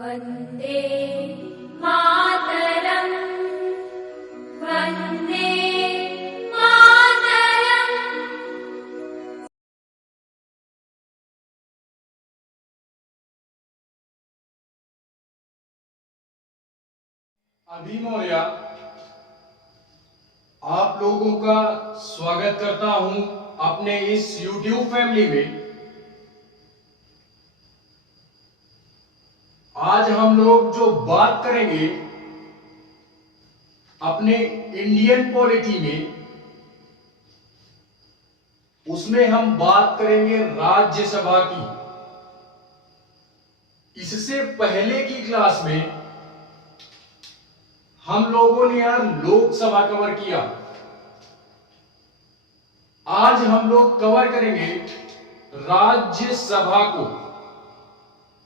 वन्दे मातरम् वन्दे मातरम्। अभी मौर्य आप लोगों का स्वागत करता हूं अपने इस YouTube फैमिली में। आज हम लोग जो बात करेंगे अपने इंडियन पॉलिटी में, उसमें हम बात करेंगे राज्यसभा की। इससे पहले की क्लास में हम लोगों ने यार लोकसभा कवर किया। आज हम लोग कवर करेंगे राज्यसभा को।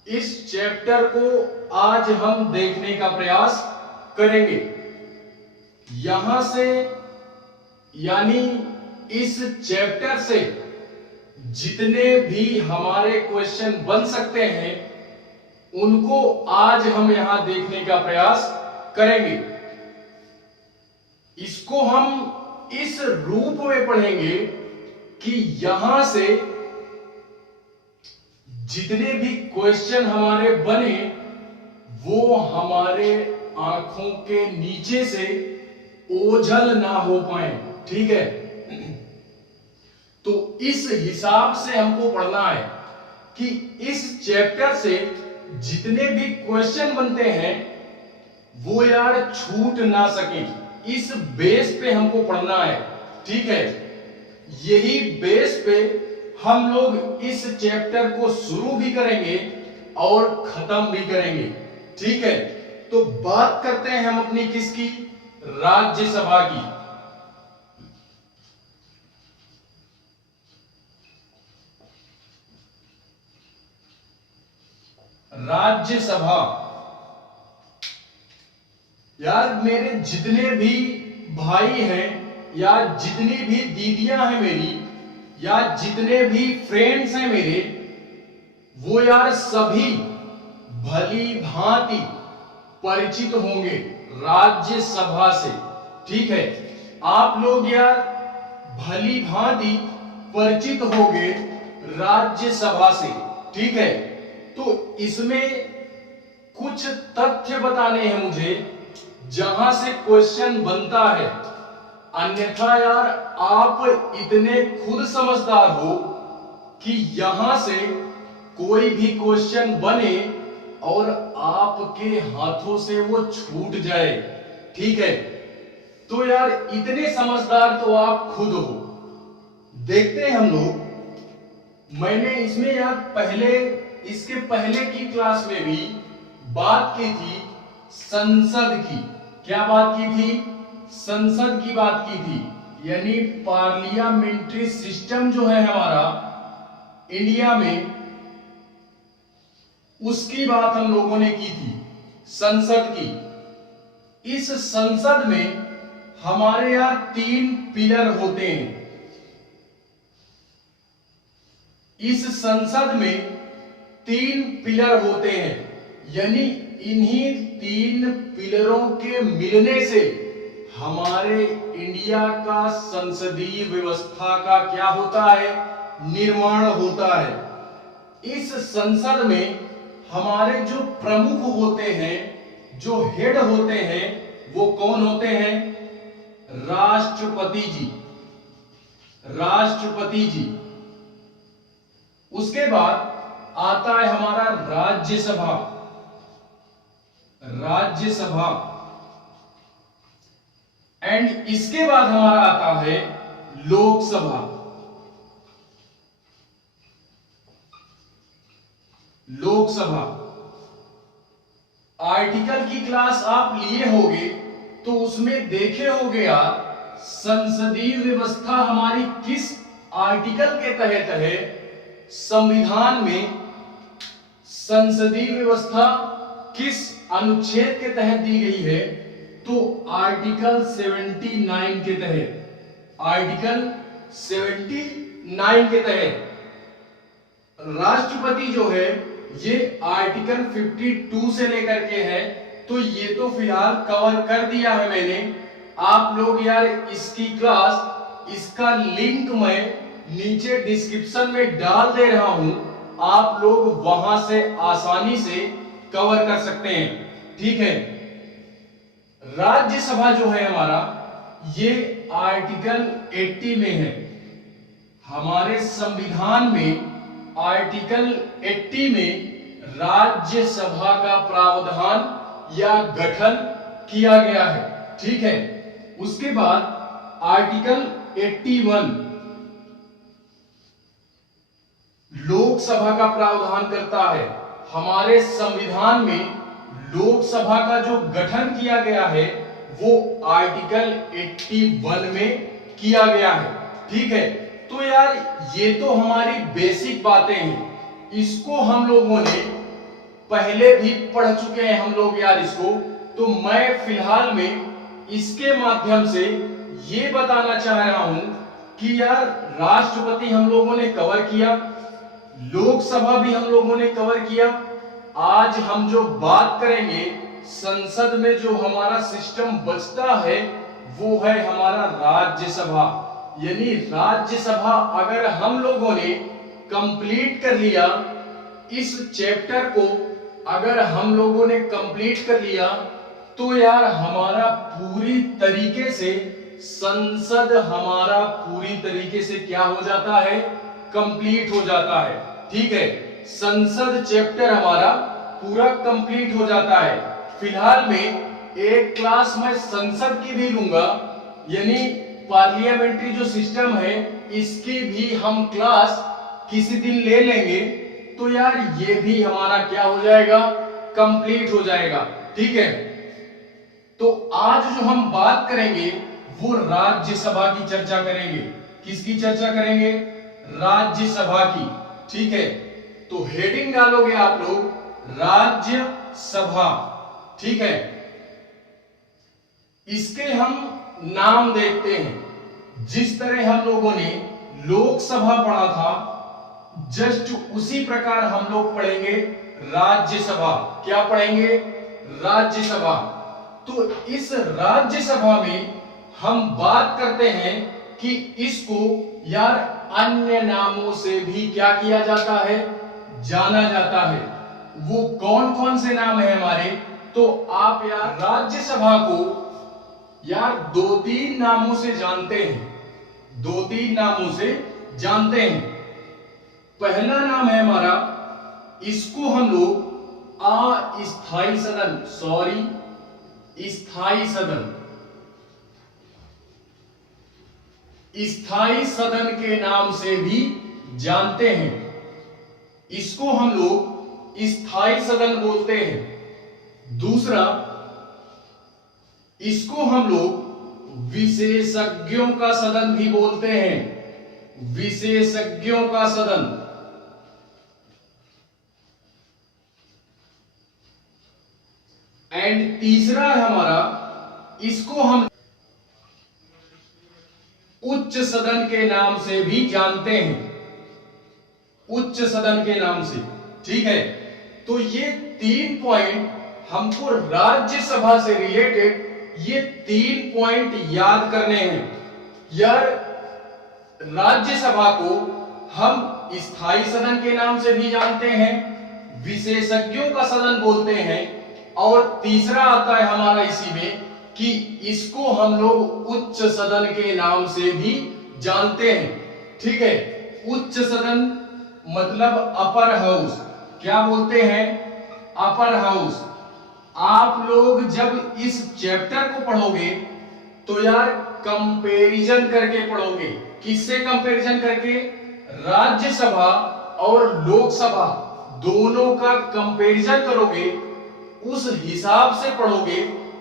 इस चैप्टर को आज हम देखने का प्रयास करेंगे। यहां से यानी इस चैप्टर से जितने भी हमारे क्वेश्चन बन सकते हैं उनको आज हम यहां देखने का प्रयास करेंगे। इसको हम इस रूप में पढ़ेंगे कि यहां से जितने भी क्वेश्चन हमारे बने वो हमारे आंखों के नीचे से ओझल ना हो पाए। ठीक है, तो इस हिसाब से हमको पढ़ना है कि इस चैप्टर से जितने भी क्वेश्चन बनते हैं वो यार छूट ना सके। इस बेस पे हमको पढ़ना है। ठीक है, यही बेस पे हम लोग इस चैप्टर को शुरू भी करेंगे और खत्म भी करेंगे। ठीक है, तो बात करते हैं हम अपनी किसकी, राज्यसभा की। राज्यसभा यार मेरे जितने भी भाई हैं या जितनी भी दीदियां हैं मेरी या जितने भी फ्रेंड्स हैं मेरे, वो यार सभी भली भांति परिचित होंगे राज्यसभा से। ठीक है, आप लोग यार भली भांति परिचित होंगे राज्यसभा से। ठीक है, तो इसमें कुछ तथ्य बताने हैं मुझे जहां से क्वेश्चन बनता है। अन्यथा यार आप इतने खुद समझदार हो कि यहां से कोई भी क्वेश्चन बने और आपके हाथों से वो छूट जाए। ठीक है, तो यार इतने समझदार तो आप खुद हो। देखते हैं हम लोग। मैंने इसमें यार इसके पहले की क्लास में भी बात की थी संसद की। क्या बात की थी? संसद की बात की थी। यानी पार्लियामेंट्री सिस्टम जो है हमारा इंडिया में, उसकी बात हम लोगों ने की थी, संसद की। इस संसद में हमारे यहां 3 पिलर होते हैं। इस संसद में 3 पिलर होते हैं, यानी इन्हीं 3 पिलरों के मिलने से हमारे इंडिया का संसदीय व्यवस्था का क्या होता है, निर्माण होता है। इस संसद में हमारे जो प्रमुख होते हैं, जो हेड होते हैं, वो कौन होते हैं? राष्ट्रपति जी। राष्ट्रपति जी। उसके बाद आता है हमारा राज्यसभा। राज्यसभा एंड इसके बाद हमारा आता है लोकसभा। लोकसभा आर्टिकल की क्लास आप लिए होंगे तो उसमें देखे होंगे आप संसदीय व्यवस्था हमारी किस आर्टिकल के तहत है। संविधान में संसदीय व्यवस्था किस अनुच्छेद के तहत दी गई है? तो आर्टिकल 79 के तहत। आर्टिकल 79 के तहत राष्ट्रपति जो है ये आर्टिकल 52 से लेकर के है, तो ये तो फिलहाल कवर कर दिया है मैंने। आप लोग यार इसकी क्लास, इसका लिंक मैं नीचे डिस्क्रिप्शन में डाल दे रहा हूं, आप लोग वहां से आसानी से कवर कर सकते हैं। ठीक है, राज्यसभा जो है हमारा, ये आर्टिकल 80 में है। हमारे संविधान में आर्टिकल 80 में राज्यसभा का प्रावधान या गठन किया गया है। ठीक है, उसके बाद आर्टिकल 81 लोकसभा का प्रावधान करता है। हमारे संविधान में लोकसभा का जो गठन किया गया है वो आर्टिकल 81 में किया गया है। ठीक है, तो यार ये तो हमारी बेसिक बातें हैं, इसको हम लोगों ने पहले भी पढ़ चुके हैं हम लोग यार इसको। तो मैं फिलहाल में इसके माध्यम से ये बताना चाह रहा हूं कि यार राष्ट्रपति हम लोगों ने कवर किया, लोकसभा भी हम लोगों ने कवर किया। आज हम जो बात करेंगे, संसद में जो हमारा सिस्टम बचता है वो है हमारा राज्यसभा। यानी राज्यसभा अगर हम लोगों ने कंप्लीट कर लिया, इस चैप्टर को अगर हम लोगों ने कंप्लीट कर लिया, तो यार हमारा पूरी तरीके से संसद हमारा पूरी तरीके से क्या हो जाता है, कंप्लीट हो जाता है। ठीक है, संसद चैप्टर हमारा पूरा कंप्लीट हो जाता है। फिलहाल में एक क्लास मैं संसद की भी लूंगा, यानी पार्लियामेंट्री जो सिस्टम है इसकी भी हम क्लास किसी दिन ले लेंगे, तो यार ये भी हमारा क्या हो जाएगा, कंप्लीट हो जाएगा। ठीक है, तो आज जो हम बात करेंगे वो राज्यसभा की चर्चा करेंगे। किसकी चर्चा करेंगे, राज्यसभा की। ठीक है, तो हेडिंग डालोगे आप लोग राज्यसभा। ठीक है, इसके हम नाम देखते हैं। जिस तरह हम लोगों ने लोकसभा पढ़ा था, जस्ट उसी प्रकार हम लोग पढ़ेंगे राज्यसभा। क्या पढ़ेंगे, राज्यसभा। तो इस राज्यसभा में हम बात करते हैं कि इसको यार अन्य नामों से भी क्या किया जाता है, जाना जाता है। वो कौन कौन से नाम है हमारे, तो आप यार राज्यसभा को यार 2-3 नामों से जानते हैं, 2-3 नामों से जानते हैं। पहला नाम है हमारा, इसको हम लोग अस्थायी सदन, स्थायी सदन, स्थायी सदन के नाम से भी जानते हैं। इसको हम लोग स्थायी सदन बोलते हैं। दूसरा, इसको हम लोग विशेषज्ञों का सदन भी बोलते हैं, विशेषज्ञों का सदन। एंड तीसरा है हमारा, इसको हम उच्च सदन के नाम से भी जानते हैं, उच्च सदन के नाम से। ठीक है, तो ये 3 पॉइंट हमको राज्यसभा से रिलेटेड, ये 3 पॉइंट याद करने हैं। यार राज्यसभा को हम स्थायी सदन के नाम से भी जानते हैं, विशेषज्ञों का सदन बोलते हैं, और तीसरा आता है हमारा इसी में कि इसको हम लोग उच्च सदन के नाम से भी जानते हैं। ठीक है, उच्च सदन मतलब अपर हाउस, क्या बोलते हैं, अपर हाउस। आप लोग जब इस चैप्टर को पढ़ोगे तो यार कंपैरिजन करके पढ़ोगे। किससे कंपैरिजन करके, राज्यसभा और लोकसभा दोनों का कंपैरिजन करोगे, उस हिसाब से पढ़ोगे,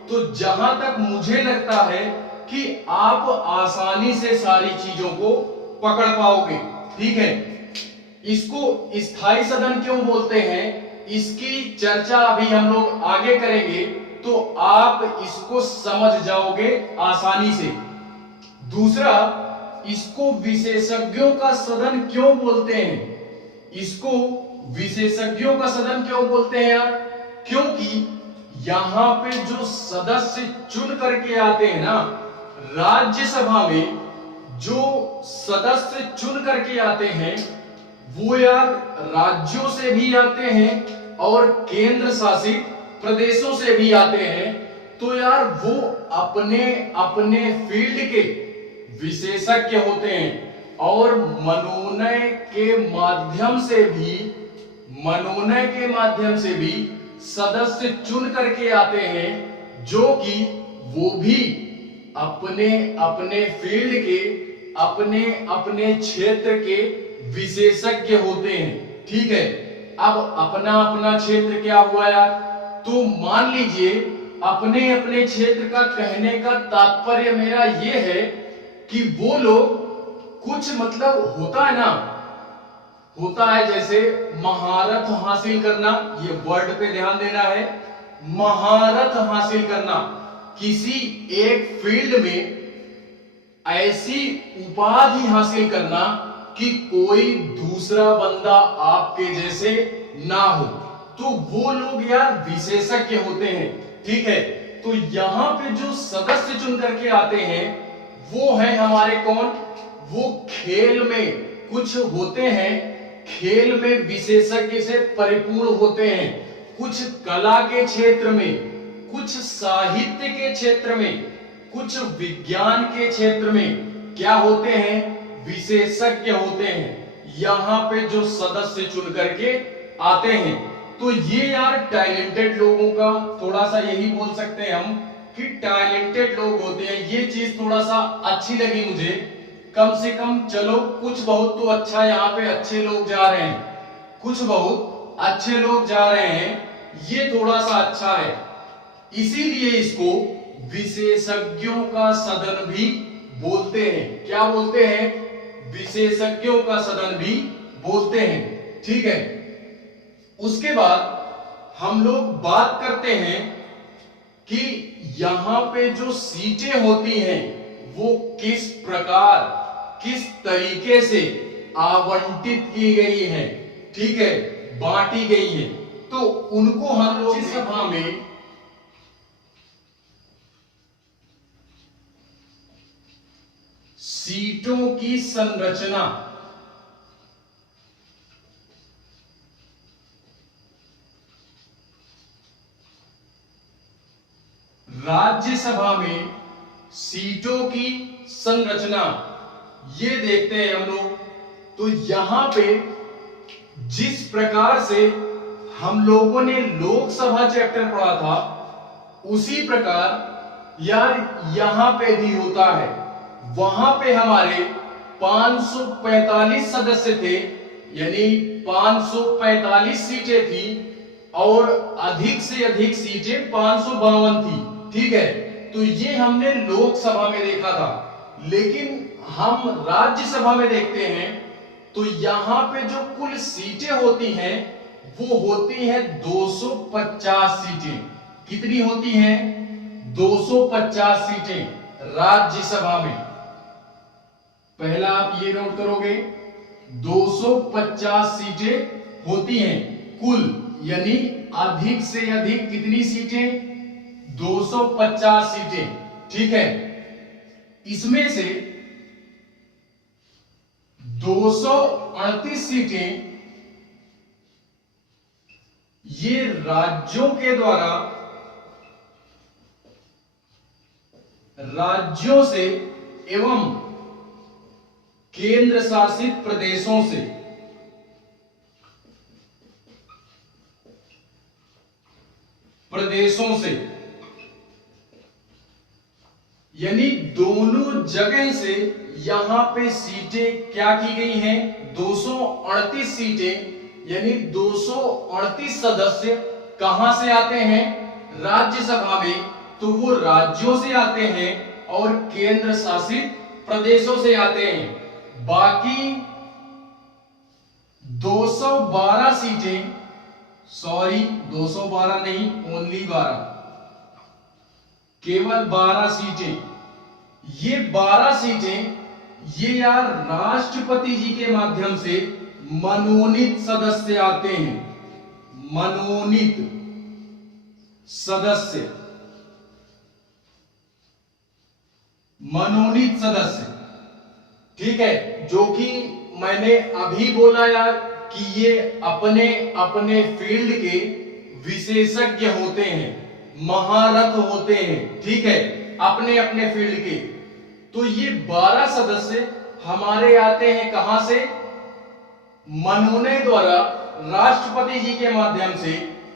तो जहां तक मुझे लगता है कि आप आसानी से सारी चीजों को पकड़ पाओगे। ठीक है, इसको स्थायी सदन क्यों बोलते हैं, इसकी चर्चा अभी हम लोग आगे करेंगे, तो आप इसको समझ जाओगे आसानी से। दूसरा, इसको विशेषज्ञों का सदन क्यों बोलते हैं, इसको विशेषज्ञों का सदन क्यों बोलते हैं यार? क्योंकि यहां पे जो सदस्य चुन करके आते हैं ना, राज्यसभा में जो सदस्य चुन करके आते हैं वो यार राज्यों से भी आते हैं और केंद्र शासित प्रदेशों से भी आते हैं। तो यार वो अपने अपने फील्ड के विशेषज्ञ होते हैं और मनोनय के माध्यम से भी सदस्य चुन करके आते हैं, जो कि वो भी अपने अपने फील्ड के अपने अपने क्षेत्र के विशेषज्ञ होते हैं। ठीक है, अब अपना अपना क्षेत्र क्या हुआ यार? तो मान लीजिए अपने अपने क्षेत्र का कहने का तात्पर्य मेरा ये है कि वो लोग कुछ मतलब होता है ना, होता है जैसे महारत हासिल करना, ये वर्ड पे ध्यान देना है, महारत हासिल करना, किसी एक फील्ड में ऐसी उपाधि हासिल करना कि कोई दूसरा बंदा आपके जैसे ना हो, तो वो लोग यार विशेषज्ञ होते हैं। ठीक है, तो यहां पे जो सदस्य चुन करके आते हैं वो है हमारे कौन? वो खेल में कुछ होते हैं, खेल में विशेषज्ञ से परिपूर्ण होते हैं, कुछ कला के क्षेत्र में, कुछ साहित्य के क्षेत्र में, कुछ विज्ञान के क्षेत्र में क्या होते हैं? विशेषज्ञ होते हैं। यहां पे जो सदस्य चुन करके आते हैं, तो ये यार टैलेंटेड लोगों का थोड़ा सा यही बोल सकते हैं हम कि टैलेंटेड लोग होते हैं। ये चीज थोड़ा सा अच्छी लगी मुझे, कम से कम चलो कुछ बहुत तो अच्छा, यहाँ पे अच्छे लोग जा रहे हैं, कुछ बहुत अच्छे लोग जा रहे हैं, ये थोड़ा सा अच्छा है। इसीलिए इसको विशेषज्ञों का सदन भी बोलते हैं। क्या बोलते हैं? विशेषज्ञों का सदन भी बोलते हैं। ठीक है, उसके बाद हम लोग बात करते हैं कि यहां पे जो सीटें होती हैं वो किस प्रकार, किस तरीके से आवंटित की गई हैं, ठीक है, बांटी गई हैं। तो उनको हम लोग सभा में सीटों की संरचना, राज्यसभा में सीटों की संरचना ये देखते हैं हम लोग। तो यहां पे जिस प्रकार से हम लोगों ने लोकसभा चैप्टर पढ़ा था उसी प्रकार यार यहां पे भी होता है। वहां पे हमारे 545 सदस्य थे, यानी 545 सीटें थी और अधिक से अधिक सीटें 552 थी। ठीक है, तो ये हमने लोकसभा में देखा था, लेकिन हम राज्यसभा में देखते हैं तो यहां पे जो कुल सीटें होती हैं वो होती हैं 250 सीटें। कितनी होती हैं? 250 सीटें राज्यसभा में। पहला आप ये नोट करोगे, 250 सीटें होती हैं कुल, यानी अधिक से अधिक कितनी सीटें? 250 सीटें। ठीक है, इसमें से 238 सीटें ये राज्यों के द्वारा, राज्यों से एवं केंद्र शासित प्रदेशों से, यानी दोनों जगह से यहां पे सीटें क्या की गई हैं? 238 सीटें, यानी 238 सदस्य कहां से आते हैं? राज्यसभा में। तो वो राज्यों से आते हैं और केंद्र शासित प्रदेशों से आते हैं। बाकी 212 सीटें, सॉरी 212 नहीं, ओनली 12, केवल 12 सीटें, ये 12 सीटें ये यार राष्ट्रपति जी के माध्यम से मनोनीत सदस्य आते हैं, मनोनीत सदस्य, मनोनीत सदस्य, ठीक है, जो कि मैंने अभी बोला यार कि ये अपने अपने फील्ड के विशेषज्ञ होते हैं, महारथ होते हैं, ठीक है, अपने अपने फील्ड के। तो ये 12 सदस्य हमारे आते हैं कहां से? मनोनय द्वारा राष्ट्रपति जी के माध्यम से।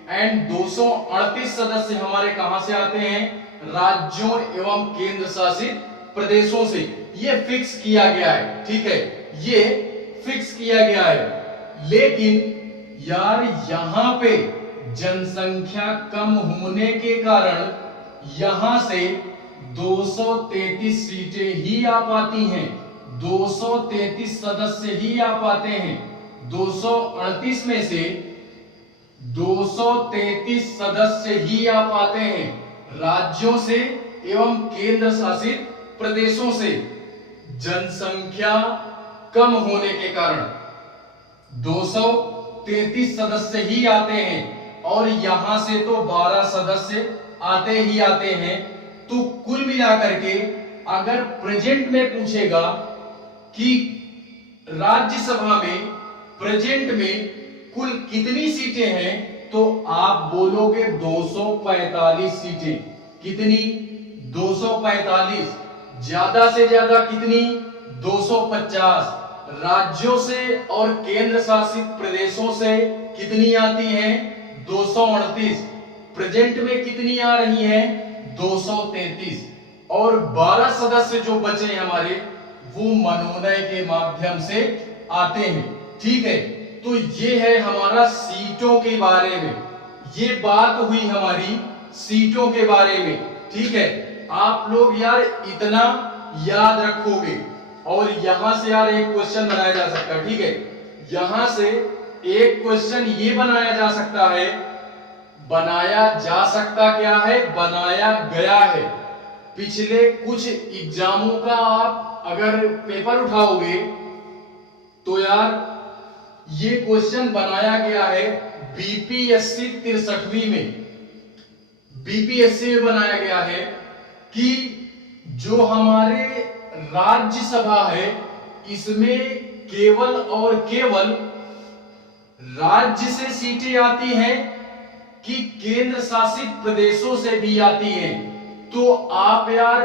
एंड 238 सदस्य हमारे कहां से आते हैं? राज्यों एवं केंद्र शासित प्रदेशों से। ये फिक्स किया गया है, ठीक है, ये फिक्स किया गया है। लेकिन यार यहां पे जनसंख्या कम होने के कारण यहां से 233 सीटें ही आ पाती हैं, 233 सदस्य ही आ पाते हैं। 238 में से 233 सदस्य ही आ पाते हैं राज्यों से एवं केंद्र शासित प्रदेशों से। जनसंख्या कम होने के कारण 233 सदस्य ही आते हैं और यहां से तो 12 सदस्य आते ही आते हैं। तो कुल मिलाकर के अगर प्रेजेंट में पूछेगा कि राज्यसभा में प्रेजेंट में कुल कितनी सीटें हैं, तो आप बोलोगे 245 सीटें। कितनी? 245। ज्यादा से ज्यादा कितनी? 250। राज्यों से और केंद्र शासित प्रदेशों से कितनी आती हैं? 238। प्रेजेंट में कितनी आ रही हैं? 233। और 12 सदस्य जो बचे हैं हमारे, वो मनोनय के माध्यम से आते हैं, ठीक है। तो ये है हमारा सीटों के बारे में, ये बात हुई हमारी सीटों के बारे में, ठीक है। आप लोग यार इतना याद रखोगे और यहां से यार एक क्वेश्चन बनाया जा सकता है, ठीक है। यहां से एक क्वेश्चन ये बनाया जा सकता है, बनाया जा सकता क्या है? बनाया गया है। पिछले कुछ एग्जामों का आप अगर पेपर उठाओगे तो यार ये क्वेश्चन बनाया गया है बीपीएससी 63वीं में, बीपीएससी में बनाया गया है कि जो हमारे राज्यसभा है इसमें केवल और केवल राज्य से सीटें आती हैं कि केंद्र शासित प्रदेशों से भी आती हैं। तो आप यार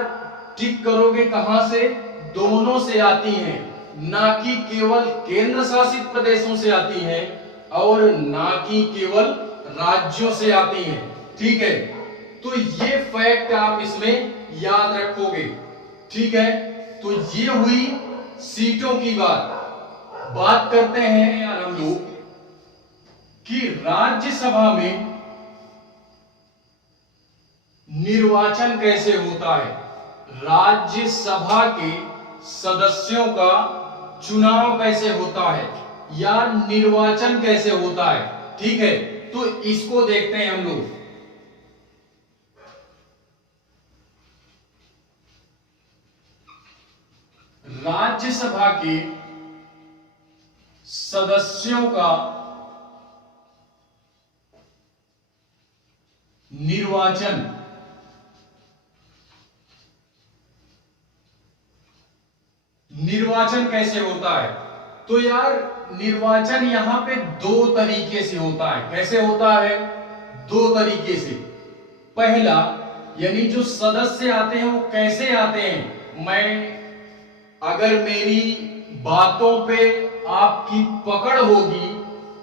टिक करोगे कहां से? दोनों से आती हैं, ना कि केवल केंद्र शासित प्रदेशों से आती हैं और ना कि केवल राज्यों से आती हैं, ठीक है। तो ये फैक्ट आप इसमें याद रखोगे, ठीक है। तो ये हुई सीटों की बात करते हैं यार हम लोग कि राज्यसभा में निर्वाचन कैसे होता है, राज्यसभा के सदस्यों का चुनाव कैसे होता है या निर्वाचन कैसे होता है, ठीक है। तो इसको देखते हैं हम लोग। राज्यसभा के सदस्यों का निर्वाचन कैसे होता है? तो यार निर्वाचन यहां पे 2 तरीके से होता है। कैसे होता है? 2 तरीके से। पहला, यानी जो सदस्य आते हैं वो कैसे आते हैं, मैं अगर मेरी बातों पे आपकी पकड़ होगी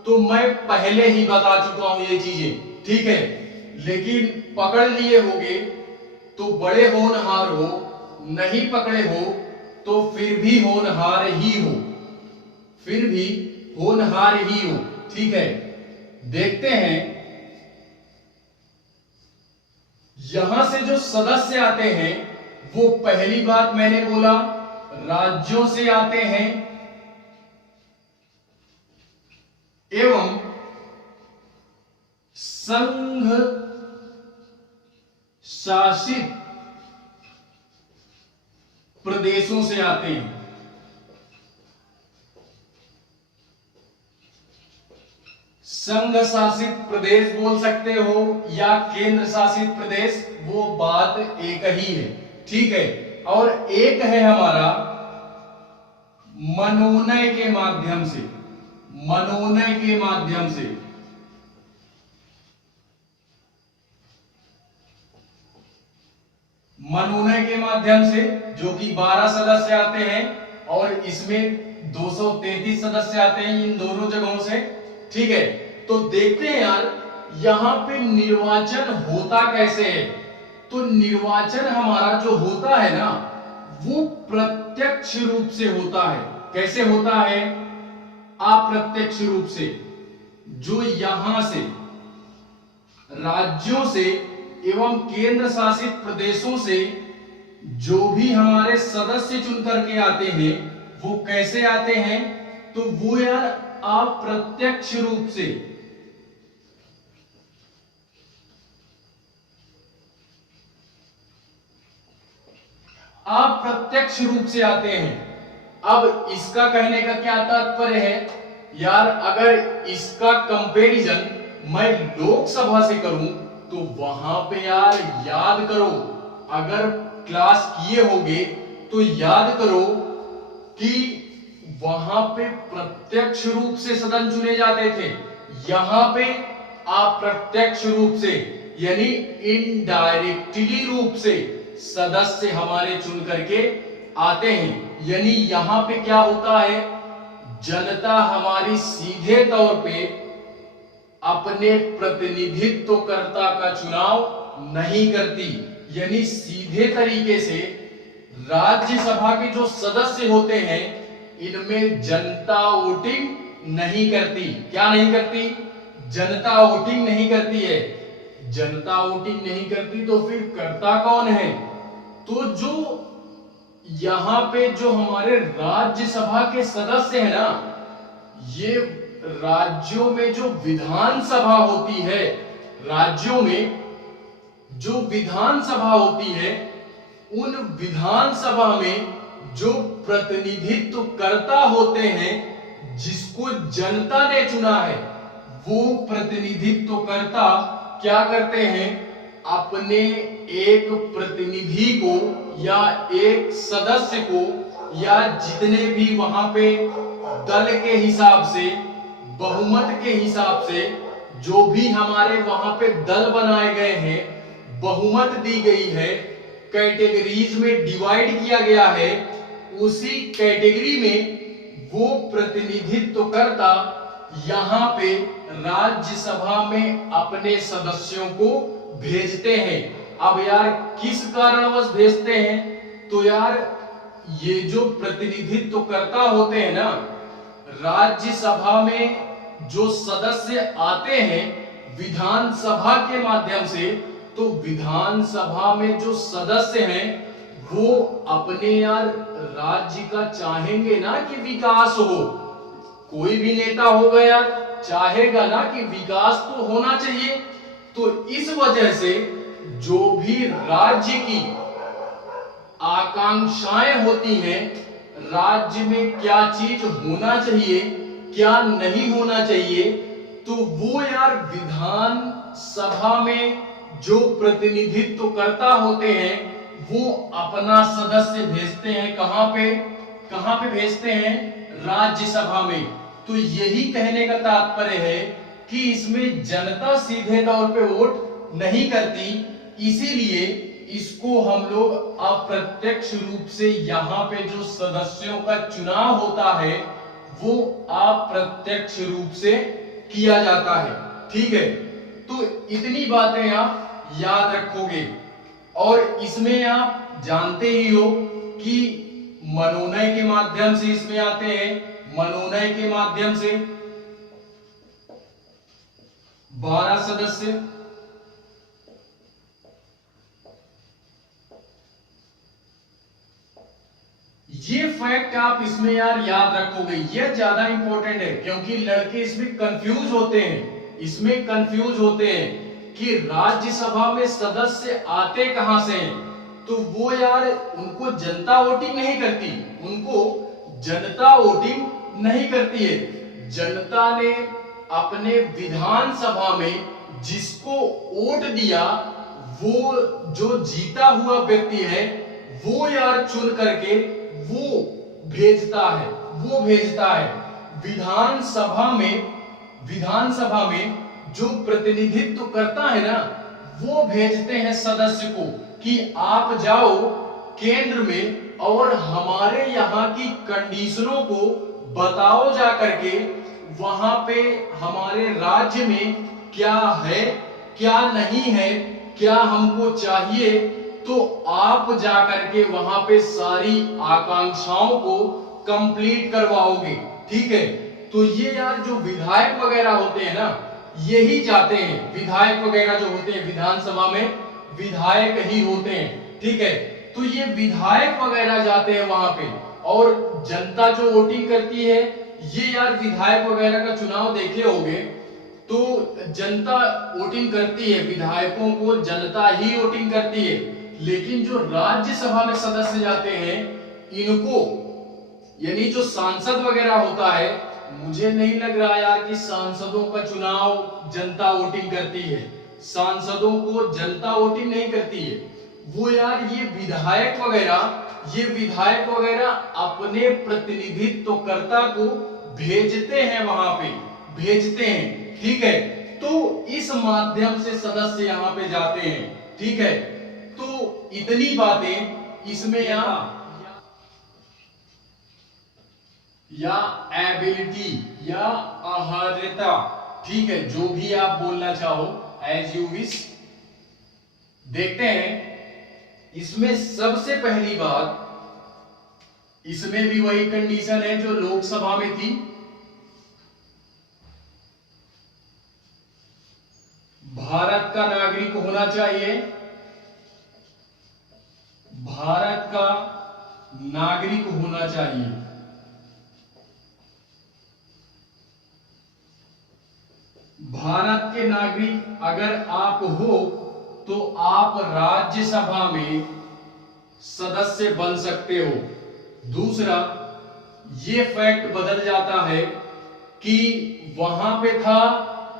तो मैं पहले ही बता चुका हूं ये चीजें, ठीक है। लेकिन पकड़ लिए होगे तो बड़े होनहार हो, नहीं पकड़े हो तो फिर भी होनहार ही हो, फिर भी होनहार ही हो, ठीक है। देखते हैं यहां से जो सदस्य आते हैं वो पहली बात मैंने बोला राज्यों से आते हैं एवं संघ शासित प्रदेशों से आते हैं। संघ शासित प्रदेश बोल सकते हो या केंद्र शासित प्रदेश, वो बात एक ही है। ठीक है, और एक है हमारा मनोनय के माध्यम से, मनोनय के माध्यम से। मनोनय के माध्यम से जो कि 12 सदस्य आते हैं और इसमें 233 सदस्य आते हैं इन दोनों जगहों से। ठीक है, तो देखते हैं यार यहां पे निर्वाचन होता कैसे है। तो निर्वाचन हमारा जो होता है ना, वो प्रत्यक्ष रूप से होता है। कैसे होता है? अप्रत्यक्ष रूप से। जो यहां से राज्यों से एवं केंद्र शासित प्रदेशों से जो भी हमारे सदस्य चुन करके आते हैं, वो कैसे आते हैं? तो वो यार अप्रत्यक्ष रूप से, अप्रत्यक्ष रूप से आते हैं। अब इसका कहने का क्या तात्पर्य है यार? अगर इसका कंपैरिजन मैं लोकसभा से करूं तो वहां पे यार याद करो, अगर क्लास किए होगे तो याद करो कि वहां पे प्रत्यक्ष रूप से सदन चुने जाते थे, यहां पे अप्रत्यक्ष रूप से यानी इनडायरेक्टली रूप से सदस्य हमारे चुन करके आते हैं। यानी यहां पे क्या होता है? जनता हमारी सीधे तौर पे अपने प्रतिनिधित्वकर्ता का चुनाव नहीं करती। यानी सीधे तरीके से राज्यसभा के जो सदस्य होते हैं इनमें जनता वोटिंग नहीं करती। क्या नहीं करती? जनता वोटिंग नहीं करती है। जनता वोटिंग नहीं करती तो फिर करता कौन है? तो जो यहां पे जो हमारे राज्यसभा के सदस्य हैं ना, ये राज्यों में जो विधानसभा होती है, राज्यों में जो विधानसभा होती है, उन विधानसभा में जो प्रतिनिधित्व करता होते हैं, जिसको जनता ने चुना है, वो प्रतिनिधित्व करता क्या करते हैं? अपने एक प्रतिनिधि को या एक सदस्य को या जितने भी वहां पे दल के हिसाब से, बहुमत के हिसाब से जो भी हमारे वहां पे दल बनाए गए हैं, बहुमत दी गई है, कैटेगरीज में डिवाइड किया गया है, उसी कैटेगरी में वो प्रतिनिधित्व करता यहां पे राज्यसभा में अपने सदस्यों को भेजते हैं। अब यार किस कारणवश भेजते हैं? तो यार ये जो प्रतिनिधित्व करता होते हैं ना, राज्यसभा में जो सदस्य आते हैं विधानसभा के माध्यम से, तो विधानसभा में जो सदस्य हैं वो अपने यार राज्य का चाहेंगे ना कि विकास हो। कोई भी नेता होगा यार चाहेगा ना कि विकास तो होना चाहिए। तो इस वजह से जो भी राज्य की आकांक्षाएं होती हैं, राज्य में क्या चीज होना चाहिए, क्या नहीं होना चाहिए, तो वो यार विधान सभा में जो प्रतिनिधित्व करता होते हैं वो अपना सदस्य भेजते हैं। कहां पे भेजते हैं? राज्यसभा में। तो यही कहने का तात्पर्य है कि इसमें जनता सीधे तौर पे वोट नहीं करती, इसीलिए इसको हम लोग अप्रत्यक्ष रूप से यहां पे जो सदस्यों का चुनाव होता है वो अप्रत्यक्ष रूप से किया जाता है। ठीक है, तो इतनी बातें आप याद रखोगे। और इसमें आप जानते ही हो कि मनोनय के माध्यम से इसमें आते हैं, मनोनय के माध्यम से 12 सदस्य, ये फैक्ट आप इसमें यार याद रखोगे। ये ज्यादा इंपॉर्टेंट है क्योंकि लड़के इसमें कंफ्यूज होते हैं, इसमें कंफ्यूज होते हैं कि राज्यसभा में सदस्य आते कहां से हैं। तो वो यार उनको जनता वोटिंग नहीं करती, उनको जनता वोटिंग नहीं करती है। जनता ने अपने विधानसभा में जिसको वोट दिया वो जो जीता हुआ व्यक्ति है वो यार चुन करके वो भेजता है विधानसभा में जो प्रतिनिधित्व करता है ना वो भेजते हैं सदस्य को कि आप जाओ केंद्र में और हमारे यहाँ की कंडीशनों को बताओ जा करके, वहां पे हमारे राज्य में क्या है क्या नहीं है, क्या हमको चाहिए, तो आप जा करके वहां पे सारी आकांक्षाओं को कंप्लीट करवाओगे। ठीक है, तो ये यार जो विधायक वगैरह होते हैं ना यही जाते हैं, विधायक वगैरह जो होते हैं विधानसभा में विधायक ही होते हैं। ठीक है, तो ये विधायक वगैरह जाते हैं वहां पे, और जनता जो वोटिंग करती है, ये यार विधायक वगैरह का चुनाव देखे होंगे तो जनता वोटिंग करती है, विधायकों को जनता ही वोटिंग करती है। लेकिन जो राज्यसभा में सदस्य जाते हैं इनको, यानी जो सांसद वगैरह होता है, मुझे नहीं लग रहा यार कि सांसदों का चुनाव जनता वोटिंग करती है। सांसदों को जनता वोटिंग नहीं करती है, वो यार ये विधायक वगैरह अपने प्रतिनिधित्वकर्ता को भेजते हैं, वहां पे भेजते हैं। ठीक है, तो इस माध्यम से सदस्य यहां पे जाते हैं। ठीक है, तो इतनी बातें इसमें या एबिलिटी या अहर्यता, ठीक है, जो भी आप बोलना चाहो, एज यू विश। देखते हैं इसमें सबसे पहली बात, इसमें भी वही कंडीशन है जो लोकसभा में थी। भारत का नागरिक होना चाहिए, भारत का नागरिक होना चाहिए। भारत के नागरिक अगर आप हो तो आप राज्यसभा में सदस्य बन सकते हो। दूसरा, ये फैक्ट बदल जाता है कि वहां पे था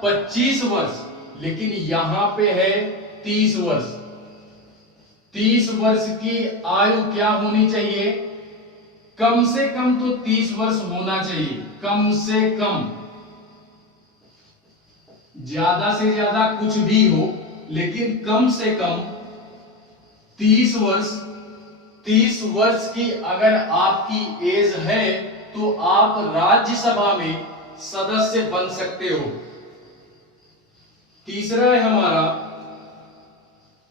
25 वर्ष, लेकिन यहां पे है 30 वर्ष। 30 वर्ष की आयु क्या होनी चाहिए? कम से कम तो 30 वर्ष होना चाहिए, कम से कम। ज्यादा से ज्यादा कुछ भी हो, लेकिन कम से कम 30 वर्ष। 30 वर्ष की अगर आपकी एज है तो आप राज्यसभा में सदस्य बन सकते हो। तीसरा है हमारा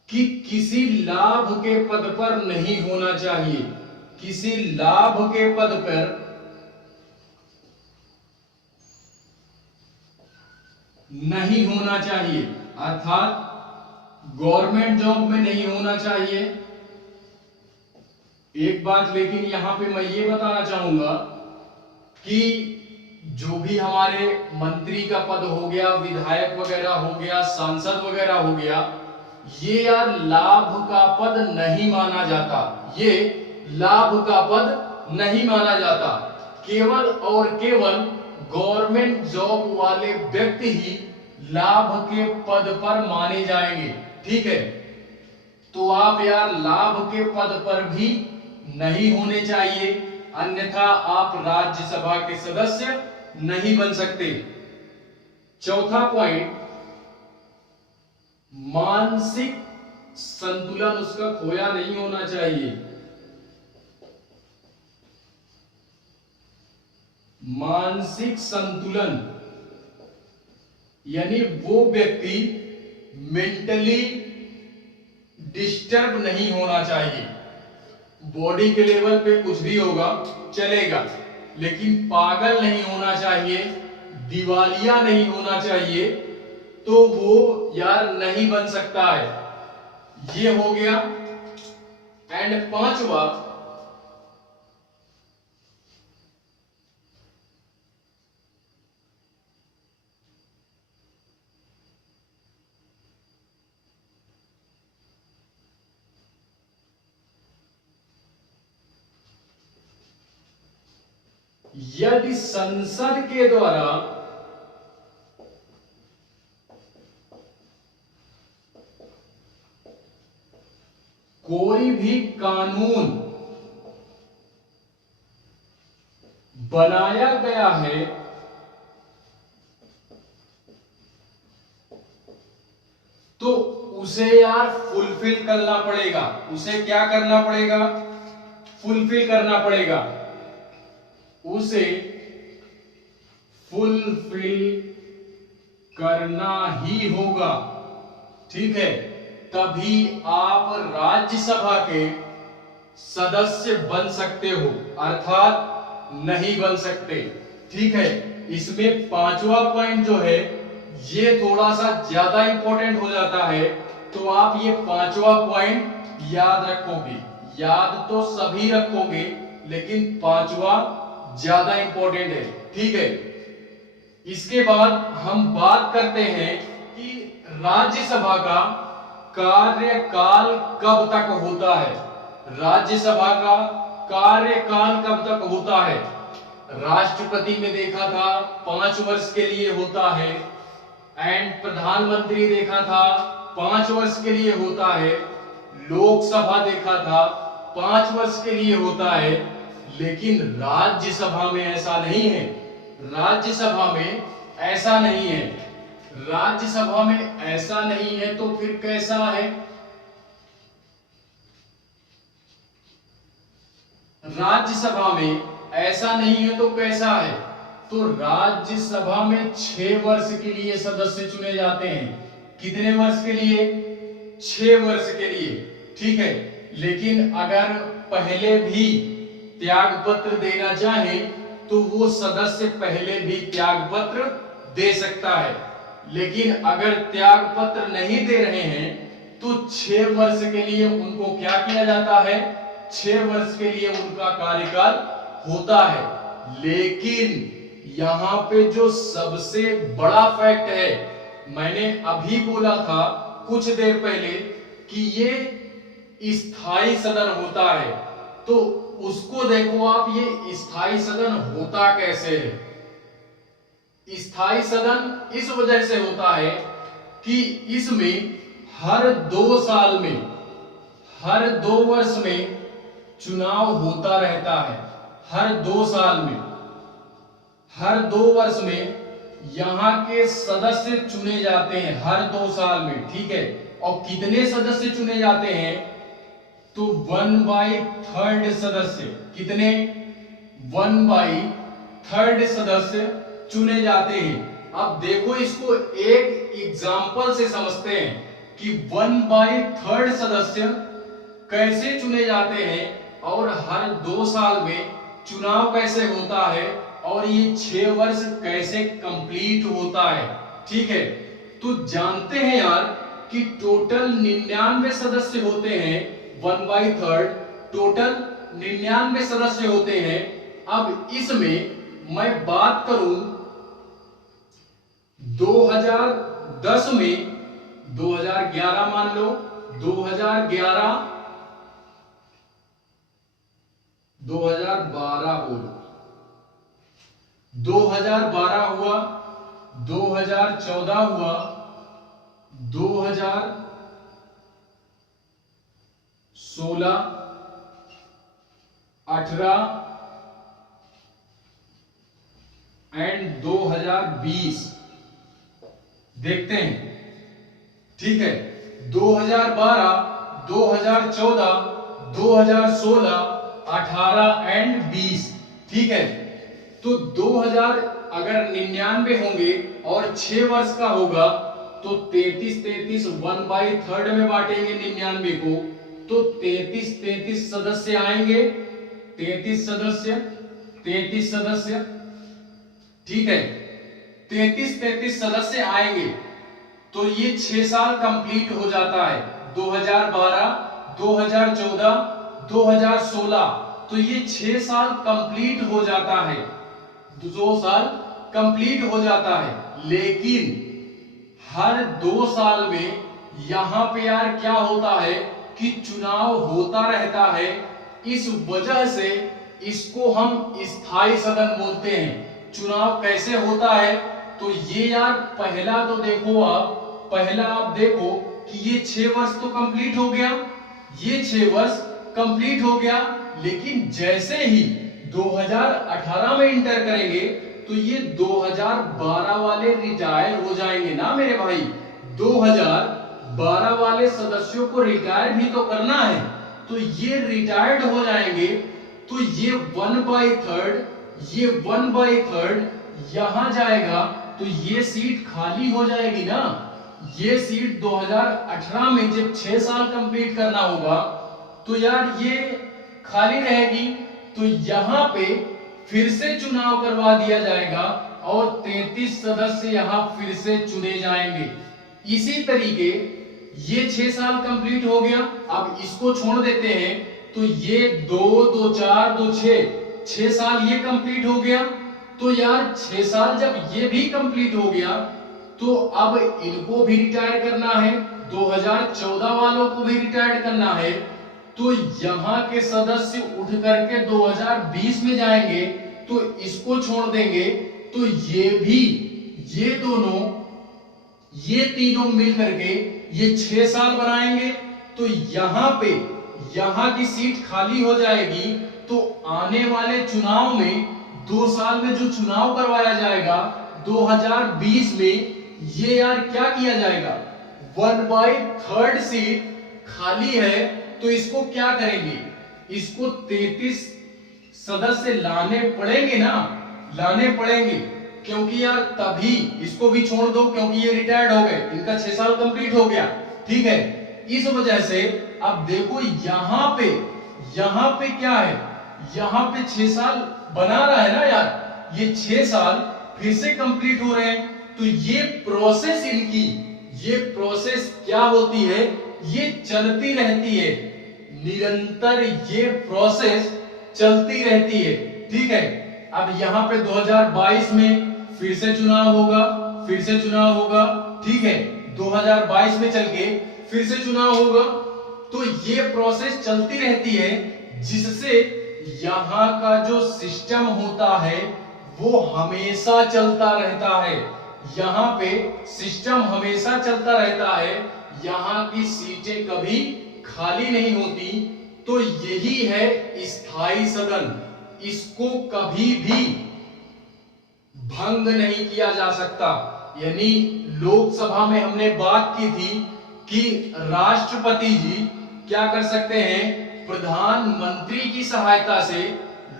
कि किसी लाभ के पद पर नहीं होना चाहिए, किसी लाभ के पद पर नहीं होना चाहिए, अर्थात गवर्नमेंट जॉब में नहीं होना चाहिए। एक बात लेकिन यहां पे मैं ये बताना चाहूंगा कि जो भी हमारे मंत्री का पद हो गया, विधायक वगैरह हो गया, सांसद वगैरह हो गया, ये यार लाभ का पद नहीं माना जाता, ये लाभ का पद नहीं माना जाता। केवल और केवल गवर्नमेंट जॉब वाले व्यक्ति ही लाभ के पद पर माने जाएंगे। ठीक है, तो आप यार लाभ के पद पर भी नहीं होने चाहिए, अन्यथा आप राज्यसभा के सदस्य नहीं बन सकते। चौथा पॉइंट, मानसिक संतुलन उसका खोया नहीं होना चाहिए। मानसिक संतुलन यानी वो व्यक्ति मेंटली डिस्टर्ब नहीं होना चाहिए। बॉडी के लेवल पे कुछ भी होगा चलेगा, लेकिन पागल नहीं होना चाहिए, दिवालिया नहीं होना चाहिए, तो वो यार नहीं बन सकता है। ये हो गया। एंड पांचवा, यदि संसद के द्वारा कोई भी कानून बनाया गया है तो उसे यार फुलफिल करना पड़ेगा। उसे क्या करना पड़ेगा? फुलफिल करना पड़ेगा। उसे फुलफिल करना ही होगा, ठीक है। तभी आप राज्यसभा के सदस्य बन सकते हो, अर्थात नहीं बन सकते, ठीक है। इसमें पांचवा पॉइंट जो है ये थोड़ा सा ज्यादा इंपॉर्टेंट हो जाता है, तो आप ये पांचवा पॉइंट याद रखोगे। याद तो सभी रखोगे लेकिन पांचवा ज्यादा इंपॉर्टेंट है, ठीक है। इसके बाद हम बात करते हैं कि राज्यसभा का कार्यकाल कब तक होता है। राज्यसभा का कार्यकाल कब तक होता है? राष्ट्रपति में देखा था 5 वर्ष के लिए होता है, एंड प्रधानमंत्री देखा था 5 वर्ष के लिए होता है, लोकसभा देखा था 5 वर्ष के लिए होता है, लेकिन राज्यसभा में ऐसा नहीं है। राज्यसभा में ऐसा नहीं है। राज्यसभा में ऐसा नहीं है तो फिर कैसा है? राज्यसभा में ऐसा नहीं है तो कैसा है? तो राज्यसभा में 6 वर्ष के लिए सदस्य चुने जाते हैं। कितने वर्ष के लिए? 6 वर्ष के लिए, ठीक है। लेकिन अगर पहले भी त्याग पत्र देना चाहे तो वो सदस्य पहले भी त्याग पत्र दे सकता है। लेकिन अगर त्याग पत्र नहीं दे रहे हैं तो 6 वर्ष के लिए उनको क्या किया जाता है? 6 वर्ष के लिए उनका कार्यकाल होता है। लेकिन यहां पे जो सबसे बड़ा फैक्ट है, मैंने अभी बोला था कुछ देर पहले कि ये स्थायी सदन होता है, तो उसको देखो आप, ये स्थायी सदन होता कैसे है। स्थायी सदन इस वजह से होता है कि इसमें हर 2 साल में, हर 2 वर्ष में चुनाव होता रहता है। हर 2 साल में, हर 2 वर्ष में यहां के सदस्य चुने जाते हैं, हर 2 साल में, ठीक है। और कितने सदस्य चुने जाते हैं? तो 1/3 सदस्य। कितने? 1/3 सदस्य चुने जाते हैं। अब देखो इसको एक एग्जांपल से समझते हैं कि 1/3 सदस्य कैसे चुने जाते हैं और हर 2 साल में चुनाव कैसे होता है और ये 6 वर्ष कैसे कंप्लीट होता है, ठीक है। तो जानते हैं यार कि टोटल 99 सदस्य होते हैं। 1/3 टोटल 99 सदस्य होते हैं। अब इसमें मैं बात करूं 2010 में, 2011 मान लो, 2011, 2012 बोलो, 2012 हुआ, 2014 हुआ, 2016, 18 एंड 2020 देखते हैं, ठीक है। 2012, 2014, 2016, 18 एंड 20, ठीक है। तो 2000 अगर 99 होंगे और 6 वर्ष का होगा तो 33 1/3 में बांटेंगे 99 को, तो 33 सदस्य आएंगे। 33 सदस्य, ठीक है। 33 सदस्य आएंगे तो ये 6 साल कंप्लीट हो जाता है। 2012, 2014, 2016, तो ये 6 साल कंप्लीट हो जाता है, 2 साल कंप्लीट हो जाता है। लेकिन हर 2 साल में यहां पे यार क्या होता है कि चुनाव होता रहता है। इस वजह से इसको हम स्थायी सदन बोलते हैं। चुनाव कैसे होता है? तो ये यार पहला तो देखो आप, पहला आप देखो कि ये 6 वर्ष तो कंप्लीट हो गया, ये 6 वर्ष कंप्लीट हो गया। लेकिन जैसे ही 2018 में इंटर करेंगे तो ये 2012 वाले रिटायर हो जाएंगे ना मेरे भाई। 2012 वाले सदस्यों को रिटायर भी तो करना है, तो ये रिटायर्ड हो जाएंगे। तो ये 1/3 ये 1/3 यहां जाएगा, तो ये सीट खाली हो जाएगी ना। ये सीट 2018 में जब 6 साल कंप्लीट करना होगा तो यार ये खाली रहेगी। तो यहां पे फिर से चुनाव करवा दिया जाएगा और 33 सदस्य यहां फिर से चुने जाएंगे। इसी तरीके ये 6 साल कंप्लीट हो गया। अब इसको छोड़ देते हैं तो ये 2 2 4 2 6 साल ये कंप्लीट हो गया। तो यार 6 साल जब ये भी कंप्लीट हो गया तो अब इनको भी रिटायर करना है, 2014 वालों को भी रिटायर करना है। तो यहां के सदस्य उठ करके 2020 में जाएंगे, तो इसको छोड़ देंगे। तो ये भी, ये दोनों, ये तीनों मिल करके ये 6 साल बनाएंगे। तो यहां पे यहां की सीट खाली हो जाएगी। तो आने वाले चुनाव में 2 साल में जो चुनाव करवाया जाएगा 2020 में, ये यार क्या किया जाएगा, 1/3 सीट खाली है। तो इसको क्या करेंगे, इसको 33 सदस्य लाने पड़ेंगे ना, लाने पड़ेंगे। क्योंकि यार तभी, इसको भी छोड़ दो क्योंकि ये रिटायर्ड हो गए, इनका 6 साल कंप्लीट हो गया, ठीक है। इस वजह से अब देखो यहां पे क्या है, यहां पे 6 साल बना रहा है ना यार, ये 6 साल फिर से कंप्लीट हो रहे हैं। तो ये प्रोसेस इनकी, ये प्रोसेस क्या होती है, ये चलती रहती है, निरंतर ये प्रोसेस चलती रहती है, ठीक है। अब यहां पे 2022 में फिर से चुनाव होगा, फिर से चुनाव होगा, ठीक है। 2022 में चल के फिर से चुनाव होगा। तो ये प्रोसेस चलती रहती है, जिससे यहां का जो सिस्टम होता है वो हमेशा चलता रहता है। यहां पे सिस्टम हमेशा चलता रहता है, यहां की सीटें कभी खाली नहीं होती। तो यही है स्थायी सदन, इसको कभी भी भंग नहीं किया जा सकता। यानी लोकसभा में हमने बात की थी कि राष्ट्रपति जी क्या कर सकते हैं, प्रधानमंत्री की सहायता से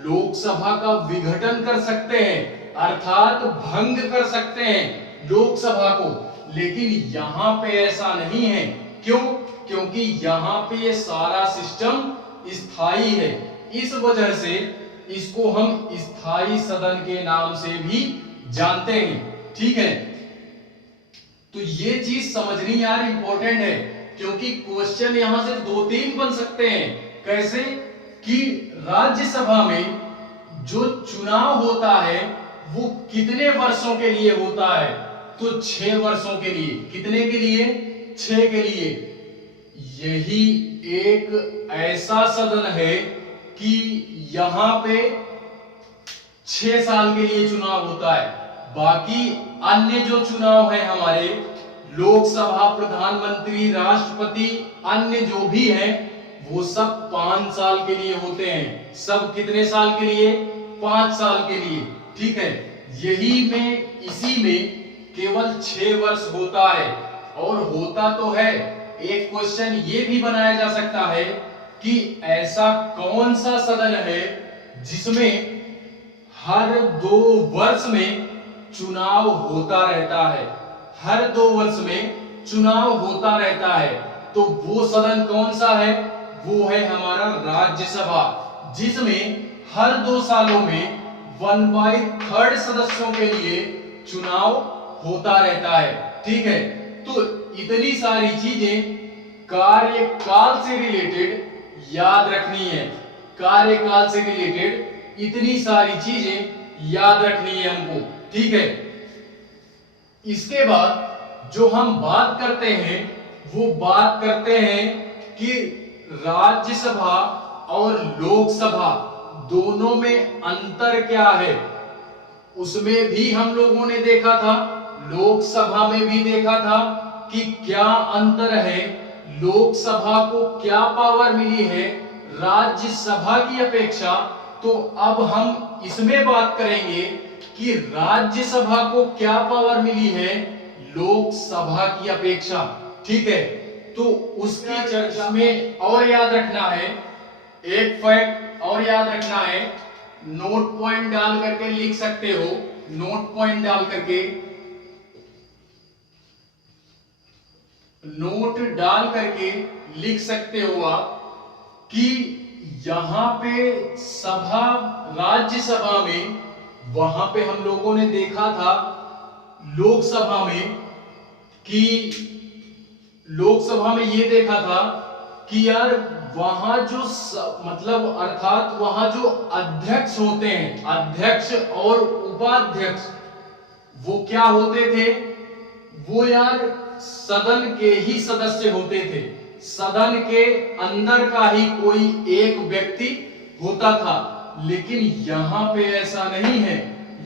लोकसभा का विघटन कर सकते हैं, अर्थात भंग कर सकते हैं लोकसभा को। लेकिन यहां पे ऐसा नहीं है, क्यों, क्योंकि यहां पे ये सारा सिस्टम स्थायी है। इस वजह से इसको हम स्थायी सदन के नाम से भी जानते हैं, ठीक है। तो ये चीज समझनी यार इंपॉर्टेंट है, क्योंकि क्वेश्चन यहां से 2-3 बन सकते हैं। कैसे कि राज्यसभा में जो चुनाव होता है वो कितने वर्षों के लिए होता है, तो 6 वर्षों के लिए। कितने के लिए, 6 के लिए। यही एक ऐसा सदन है कि यहां पे 6 साल के लिए चुनाव होता है। बाकी अन्य जो चुनाव है हमारे, लोकसभा, प्रधानमंत्री, राष्ट्रपति, अन्य जो भी है वो सब 5 साल के लिए होते हैं। सब कितने साल के लिए, 5 साल के लिए, ठीक है। यही में, इसी में केवल 6 वर्ष होता है। और होता तो है, एक क्वेश्चन ये भी बनाया जा सकता है कि ऐसा कौन सा सदन है जिसमें हर 2 वर्ष में चुनाव होता रहता है, हर 2 वर्ष में चुनाव होता रहता है। तो वो सदन कौन सा है, वो है हमारा राज्यसभा, जिसमें हर 2 सालों में 1/3 सदस्यों के लिए चुनाव होता रहता है, ठीक है। तो इतनी सारी चीजें कार्यकाल से रिलेटेड याद रखनी है, कार्यकाल से रिलेटेड इतनी सारी चीजें याद रखनी है हमको, ठीक है। इसके बाद जो हम बात करते हैं वो बात करते हैं कि राज्यसभा और लोकसभा दोनों में अंतर क्या है। उसमें भी हम लोगों ने देखा था, लोकसभा में भी देखा था कि क्या अंतर है लोकसभा को क्या पावर मिली है राज्यसभा की अपेक्षा, तो अब हम इसमें बात करेंगे कि राज्यसभा को क्या पावर मिली है लोकसभा की अपेक्षा। ठीक है, तो उसकी चर्चा में और याद रखना है, एक फैक्ट और याद रखना है, नोट पॉइंट डाल करके लिख सकते हो, नोट पॉइंट डाल करके, नोट डाल करके लिख सकते हो आप कि यहां पे सभा, राज्यसभा में, वहां पे हम लोगों ने देखा था लोकसभा में कि लोकसभा में ये देखा था कि यार वहां जो मतलब अर्थात वहां जो अध्यक्ष होते हैं, अध्यक्ष और उपाध्यक्ष, वो क्या होते थे, वो यार सदन के ही सदस्य होते थे, सदन के अंदर का ही कोई एक व्यक्ति होता था। लेकिन यहां पे ऐसा नहीं है,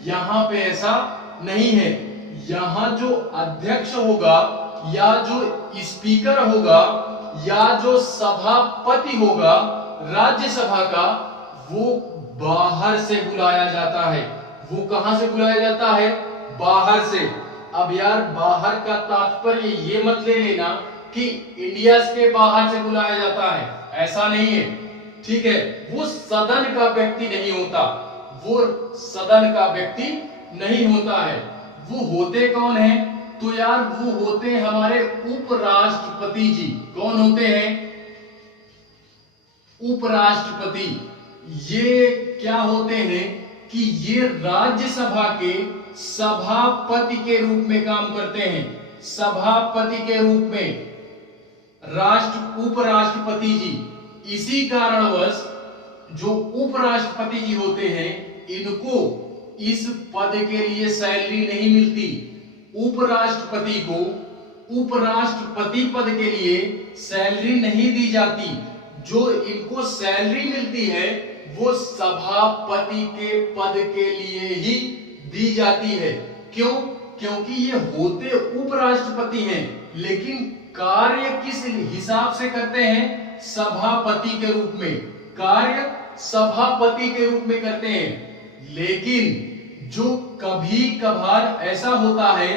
यहां पे ऐसा नहीं है। यहां जो अध्यक्ष होगा या जो स्पीकर होगा या जो सभापति होगा राज्यसभा का, वो बाहर से बुलाया जाता है। वो कहां से बुलाया जाता है? बाहर से। अब यार बाहर का तात्पर्य ये मत ले लेना कि इंडिया के बाहर से बुलाया जाता है, ऐसा नहीं है। ठीक है, वो सदन का व्यक्ति नहीं होता, वो सदन का व्यक्ति नहीं होता है। वो होते कौन है? तो यार वो होते हैं हमारे उपराष्ट्रपति जी। कौन होते हैं? उपराष्ट्रपति। ये क्या होते हैं कि ये राज्यसभा के सभापति के रूप में काम करते हैं, सभापति के रूप में उपराष्ट्रपति जी। इसी कारणवश जो उपराष्ट्रपति जी होते हैं, इनको इस पद के लिए सैलरी नहीं मिलती। उपराष्ट्रपति को उपराष्ट्रपति पद के लिए सैलरी नहीं दी जाती। जो इनको सैलरी मिलती है वो सभापति के पद के लिए ही दी जाती है। क्यों? क्योंकि ये होते उपराष्ट्रपति हैं, लेकिन कार्य किस हिसाब से करते हैं? सभापति के रूप में, कार्य सभापति के रूप में करते हैं। लेकिन जो कभी कभार ऐसा होता है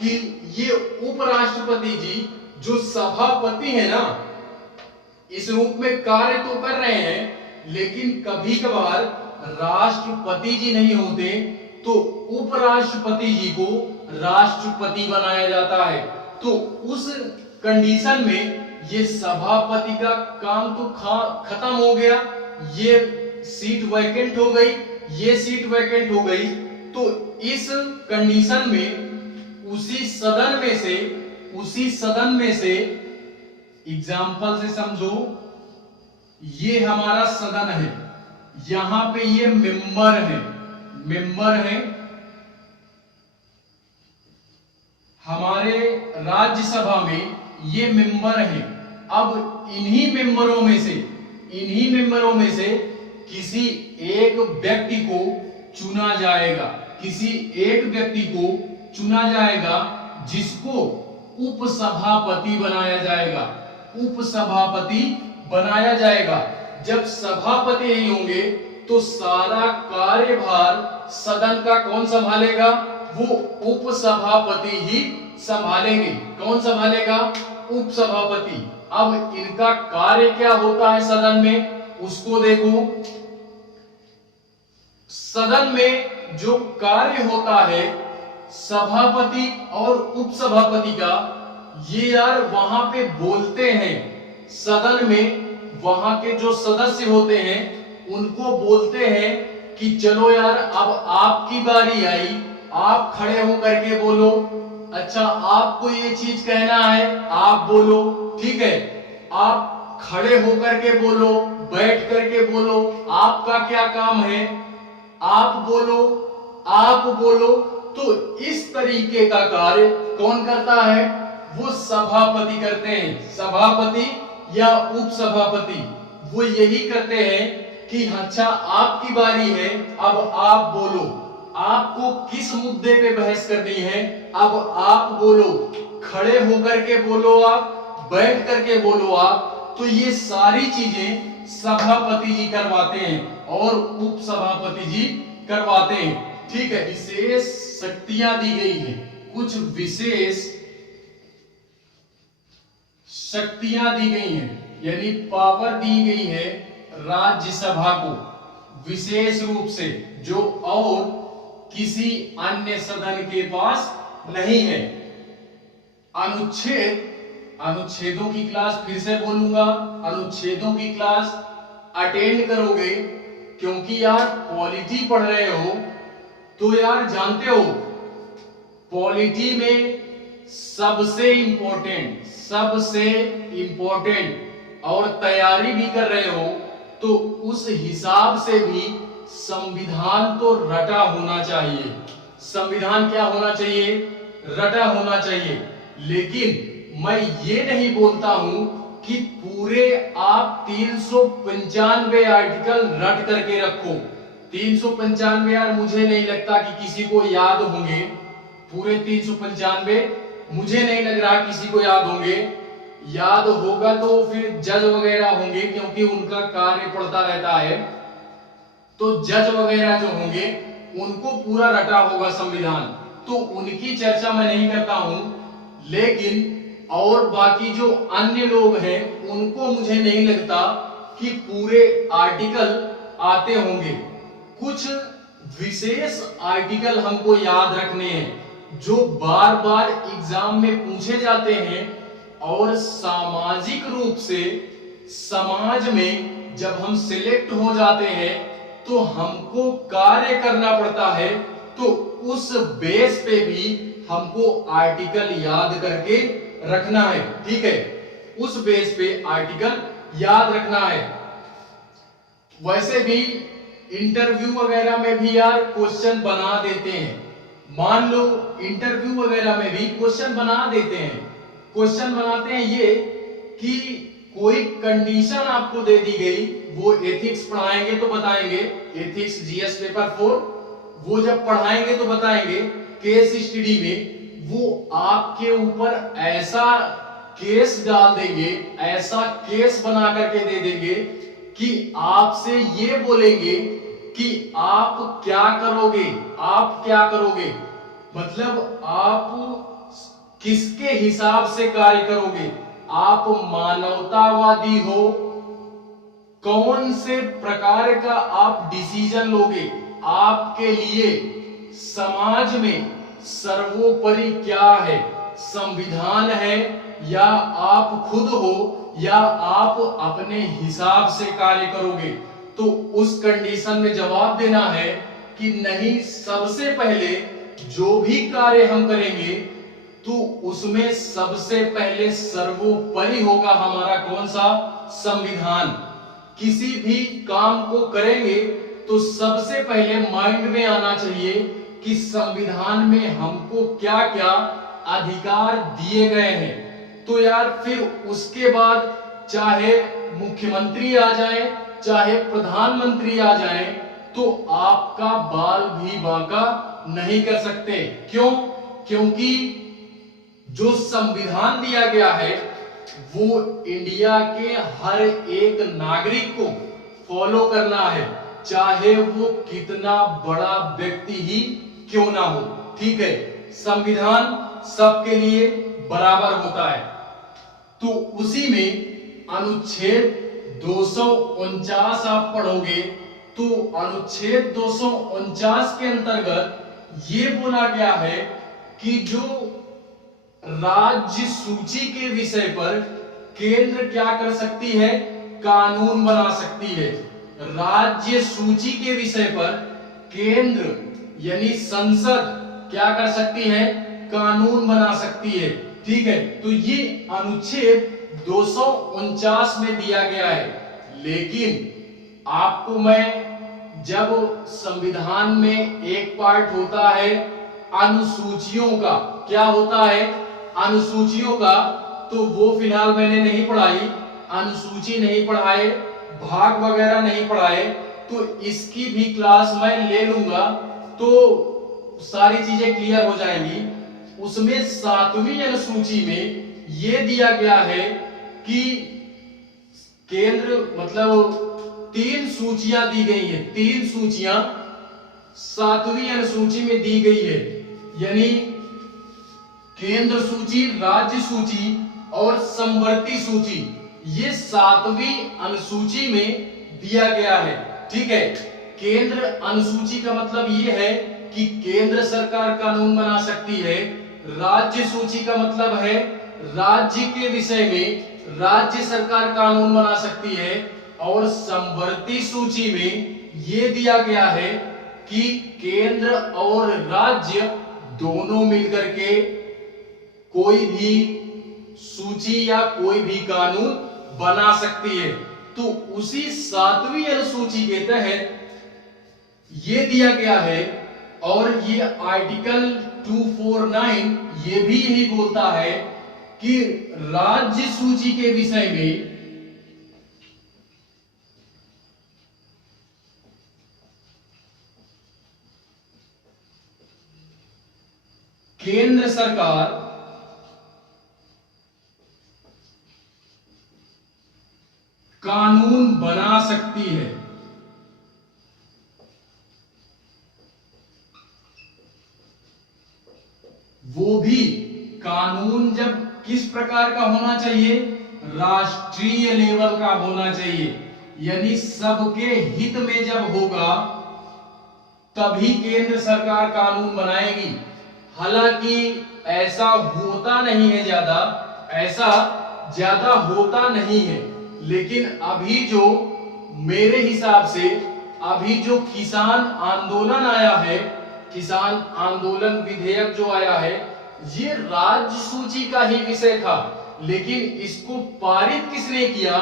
कि ये उपराष्ट्रपति जी जो सभापति है ना, इस रूप में कार्य तो कर रहे हैं, लेकिन कभी कभार राष्ट्रपति जी नहीं होते, तो उपराष्ट्रपति जी को राष्ट्रपति बनाया जाता है। तो उस कंडीशन में ये सभापति का काम तो खत्म हो गया, ये सीट वैकेंट हो गई, ये सीट वैकेंट हो गई। तो इस कंडीशन में उसी सदन में से एग्जाम्पल से समझो, ये हमारा सदन है, यहां पे ये मेंबर है हमारे राज्यसभा में, ये मेंबर हैं। अब इन्हीं मेंबरों में से किसी एक व्यक्ति को चुना जाएगा, किसी एक व्यक्ति को चुना जाएगा जिसको उपसभापति बनाया जाएगा, उपसभापति बनाया जाएगा। जब सभापति नहीं होंगे तो सारा कार्यभार सदन का कौन संभालेगा? वो उपसभापति ही संभालेंगे। कौन संभालेगा? उपसभापति। अब इनका कार्य क्या होता है सदन में, उसको देखो। सदन में जो कार्य होता है सभापति और उपसभापति का, ये यार वहां पे बोलते हैं सदन में, वहां के जो सदस्य होते हैं उनको बोलते हैं कि चलो यार अब आपकी बारी आई, आप खड़े होकर के बोलो। अच्छा, आपको ये चीज कहना है, आप बोलो। ठीक है, आप खड़े होकर के बोलो, बैठ करके बोलो, आपका क्या काम है, आप बोलो। तो इस तरीके का कार्य कौन करता है? वो सभापति करते हैं। सभापति या उपसभापति वो यही करते हैं कि अच्छा आपकी बारी है, अब आप बोलो, आपको किस मुद्दे पे बहस करनी है, अब आप बोलो। खड़े होकर के बोलो, आप बैठ करके बोलो आप, तो ये सारी चीजें सभापति जी करवाते हैं और उप सभापति जी करवाते हैं। ठीक है, विशेष शक्तियां दी गई हैं, कुछ विशेष शक्तियां दी गई हैं, यानी पावर दी गई है राज्यसभा को विशेष रूप से, जो और किसी अन्य सदन के पास नहीं है। अनुच्छेदों की क्लास फिर से बोलूंगा, अनुच्छेदों की क्लास अटेंड करोगे, क्योंकि यार पॉलिटी पढ़ रहे हो तो यार जानते हो पॉलिटी में सबसे इंपॉर्टेंट और तैयारी भी कर रहे हो तो उस हिसाब से भी संविधान तो रटा होना चाहिए। संविधान क्या होना चाहिए? रटा होना चाहिए। लेकिन मैं ये नहीं बोलता हूं कि पूरे आप 395 आर्टिकल रट करके रखो। 395 यार मुझे नहीं लगता कि किसी को याद होंगे, पूरे 395 मुझे नहीं लग रहा किसी को याद होंगे। याद होगा तो फिर जज वगैरह होंगे, क्योंकि उनका कार्य पड़ता रहता है, तो जज वगैरह जो होंगे उनको पूरा रटा होगा संविधान, तो उनकी चर्चा मैं नहीं करता हूं। लेकिन और बाकी जो अन्य लोग हैं उनको मुझे नहीं लगता कि पूरे आर्टिकल आते होंगे। कुछ विशेष आर्टिकल हमको याद रखने हैं जो बार बार एग्जाम में पूछे जाते हैं, और सामाजिक रूप से समाज में जब हम सिलेक्ट हो जाते हैं तो हमको कार्य करना पड़ता है, तो उस बेस पे भी हमको आर्टिकल याद करके रखना है। ठीक है, उस बेस पे आर्टिकल याद रखना है। वैसे भी इंटरव्यू वगैरह में भी यार क्वेश्चन बना देते हैं, मान लो इंटरव्यू वगैरह में भी क्वेश्चन बना देते हैं। क्वेश्चन बनाते हैं ये कि कोई कंडीशन आपको दे दी गई, वो एथिक्स पढ़ाएंगे तो बताएंगे, एथिक्स जीएस पेपर 4 वो जब पढ़ाएंगे तो बताएंगे, केस स्टडी में वो आपके ऊपर ऐसा केस डाल देंगे, ऐसा केस बना करके दे देंगे कि आपसे ये बोलेंगे कि आप क्या करोगे, आप क्या करोगे, मतलब आप किसके हिसाब से कार्य करोगे, आप मानवतावादी हो, कौन से प्रकार का आप डिसीजन लोगे, आपके लिए समाज में सर्वोपरि क्या है, संविधान है या आप खुद हो या आप अपने हिसाब से कार्य करोगे। तो उस कंडीशन में जवाब देना है कि नहीं, सबसे पहले जो भी कार्य हम करेंगे तो उसमें सबसे पहले सर्वोपरि होगा हमारा कौन सा? संविधान। किसी भी काम को करेंगे तो सबसे पहले माइंड में आना चाहिए कि संविधान में हमको क्या क्या अधिकार दिए गए हैं। तो यार फिर उसके बाद चाहे मुख्यमंत्री आ जाए, चाहे प्रधानमंत्री आ जाए, तो आपका बाल भी बांका नहीं कर सकते। क्यों? क्योंकि जो संविधान दिया गया है वो इंडिया के हर एक नागरिक को फॉलो करना है, चाहे वो कितना बड़ा व्यक्ति ही क्यों ना हो। ठीक है, संविधान सबके लिए बराबर होता है। तो उसी में अनुच्छेद 249 आप पढ़ोगे तो अनुच्छेद 249 के अंतर्गत ये बोला गया है कि जो राज्य सूची के विषय पर केंद्र क्या कर सकती है? कानून बना सकती है। राज्य सूची के विषय पर केंद्र यानी संसद क्या कर सकती है? कानून बना सकती है। ठीक है, तो ये अनुच्छेद 249 में दिया गया है। लेकिन आपको मैं, जब संविधान में एक पार्ट होता है अनुसूचियों का, क्या होता है? अनुसूचियों का, तो वो फिलहाल मैंने नहीं पढ़ाई, अनुसूची नहीं पढ़ाए, भाग वगैरह नहीं पढ़ाए, तो इसकी भी क्लास मैं ले लूंगा तो सारी चीजें क्लियर हो जाएंगी। उसमें 7वीं अनुसूची में ये दिया गया है कि केंद्र मतलब 3 सूचियां दी गई है, 3 सूचियां 7वीं अनुसूची में दी गई है, यानी केंद्र सूची, राज्य सूची और समवर्ती सूची, ये 7वीं अनुसूची में दिया गया है। ठीक है, केंद्र अनुसूची का मतलब ये है कि केंद्र सरकार कानून बना सकती है। राज्य सूची का मतलब है राज्य के विषय में राज्य सरकार कानून बना सकती है। और समवर्ती सूची में यह दिया गया है कि केंद्र और राज्य दोनों मिलकर के कोई भी सूची या कोई भी कानून बना सकती है। तो उसी 7वीं अनुसूची के तहत ये दिया गया है। और ये आर्टिकल 249 ये भी यही बोलता है कि राज्य सूची के विषय में केंद्र सरकार कानून बना सकती है। वो भी कानून जब किस प्रकार का होना चाहिए, राष्ट्रीय लेवल का होना चाहिए, यानी सबके हित में जब होगा तभी केंद्र सरकार कानून बनाएगी। हालांकि ऐसा होता नहीं है, ऐसा ज्यादा होता नहीं है, लेकिन अभी जो मेरे हिसाब से अभी जो किसान आंदोलन आया है, किसान आंदोलन विधेयक जो आया है, ये राज्य सूची का ही विषय था, लेकिन इसको पारित किसने किया,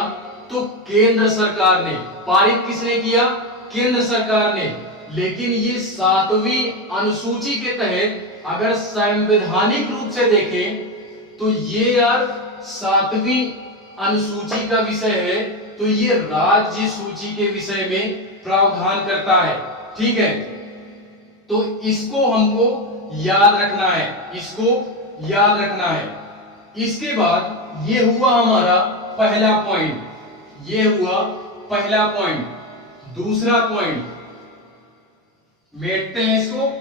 तो केंद्र सरकार ने। पारित किसने किया, केंद्र सरकार ने। लेकिन ये 7वीं अनुसूची के तहत अगर संवैधानिक रूप से देखें तो ये यार 7वीं अनुसूची का विषय है, तो ये राज्य सूची के विषय में प्रावधान करता है। ठीक है, तो इसको हमको याद रखना है, इसको याद रखना है। इसके बाद ये हुआ हमारा पहला पॉइंट, ये हुआ पहला पॉइंट। दूसरा पॉइंट मेटते हैं इसको।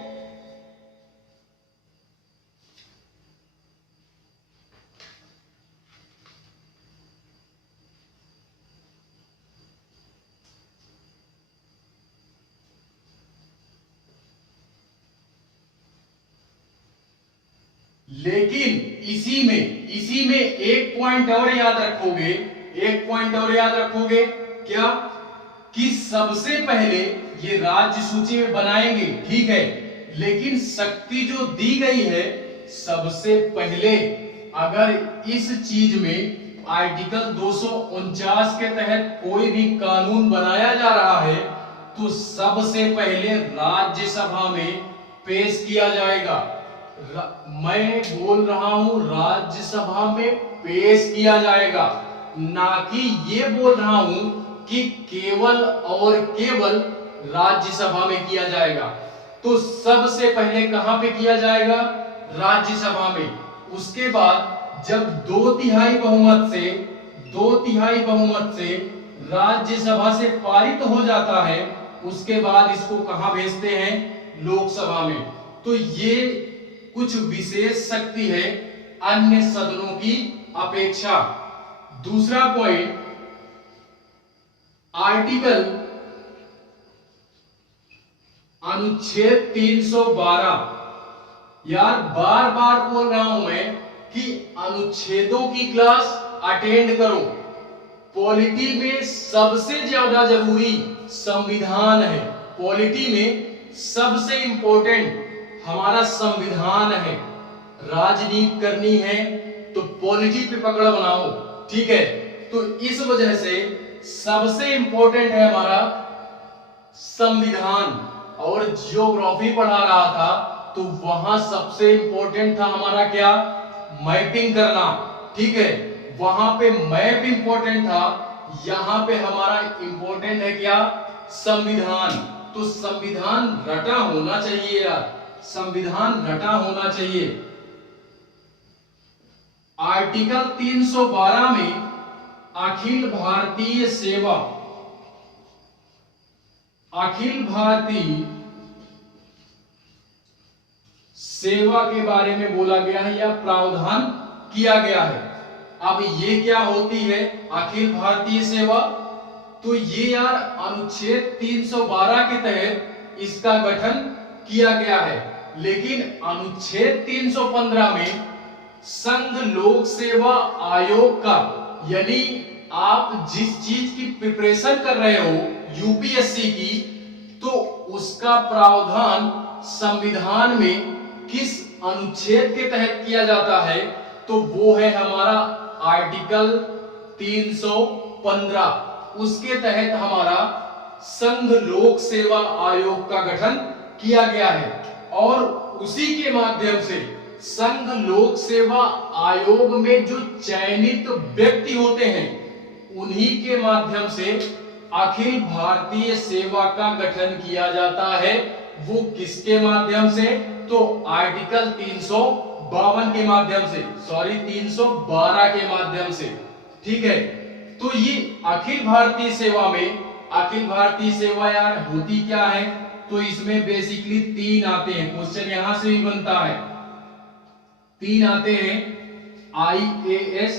लेकिन इसी में एक पॉइंट और याद रखोगे, एक पॉइंट और याद रखोगे, क्या कि सबसे पहले ये राज्य सूची में बनाएंगे, ठीक है, लेकिन शक्ति जो दी गई है, सबसे पहले अगर इस चीज में आर्टिकल 249 के तहत कोई भी कानून बनाया जा रहा है तो सबसे पहले राज्यसभा में पेश किया जाएगा। मैं बोल रहा हूं राज्यसभा में पेश किया जाएगा, ना कि ये बोल रहा हूं कि केवल और केवल राज्यसभा में किया जाएगा। तो सबसे पहले कहां पे किया जाएगा, राज्यसभा में। उसके बाद जब 2/3 बहुमत से राज्यसभा से पारित हो जाता है, उसके बाद इसको कहां भेजते हैं, लोकसभा में। तो ये कुछ विशेष शक्ति है अन्य सदनों की अपेक्षा। दूसरा पॉइंट, आर्टिकल अनुच्छेद 312। यार बार बार बोल रहा हूं मैं कि अनुच्छेदों की क्लास अटेंड करो। पॉलिटी में सबसे ज्यादा जरूरी संविधान है। पॉलिटी में सबसे इंपॉर्टेंट हमारा संविधान है। राजनीति करनी है तो पॉलिटी पे पकड़ बनाओ, ठीक है। तो इस वजह से सबसे इंपॉर्टेंट है हमारा संविधान। और जियोग्राफी पढ़ा रहा था तो वहां सबसे इंपॉर्टेंट था हमारा क्या, मैपिंग करना, ठीक है। वहां पे मैप इंपॉर्टेंट था, यहां पे हमारा इंपॉर्टेंट है क्या, संविधान। तो संविधान रटा होना चाहिए यार, संविधान रटा होना चाहिए। आर्टिकल 312 में अखिल भारतीय सेवा के बारे में बोला गया है या प्रावधान किया गया है। अब ये क्या होती है अखिल भारतीय सेवा? तो ये यार अनुच्छेद 312 के तहत इसका गठन किया गया है, लेकिन अनुच्छेद 315 में संघ लोक सेवा आयोग का, यानी आप जिस चीज की प्रिपरेशन कर रहे हो यूपीएससी की, तो उसका प्रावधान संविधान में किस अनुच्छेद के तहत किया जाता है? तो वो है हमारा आर्टिकल 315। उसके तहत हमारा संघ लोक सेवा आयोग का गठन किया गया है और उसी के माध्यम से संघ लोक सेवा आयोग में जो चयनित व्यक्ति होते हैं उन्हीं के माध्यम से अखिल भारतीय सेवा का गठन किया जाता है। वो किसके माध्यम से? तो आर्टिकल 352 के माध्यम से, 312 के माध्यम से। ठीक है, तो ये अखिल भारतीय सेवा में, अखिल भारतीय सेवा यार होती क्या है? तो इसमें बेसिकली 3 आते हैं, क्वेश्चन यहां से भी बनता है। 3 आते हैं, IAS,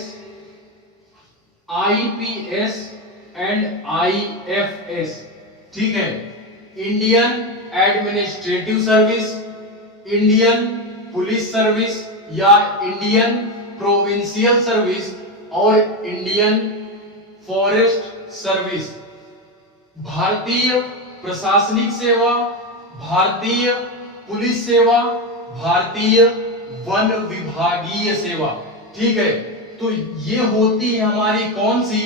IPS एंड IFS। ठीक है, Indian administrative service, Indian police service या इंडियन प्रोविंशियल सर्विस और इंडियन फॉरेस्ट सर्विस। भारतीय प्रशासनिक सेवा, भारतीय पुलिस सेवा, भारतीय वन विभागीय सेवा। ठीक है, तो ये होती है हमारी कौन सी?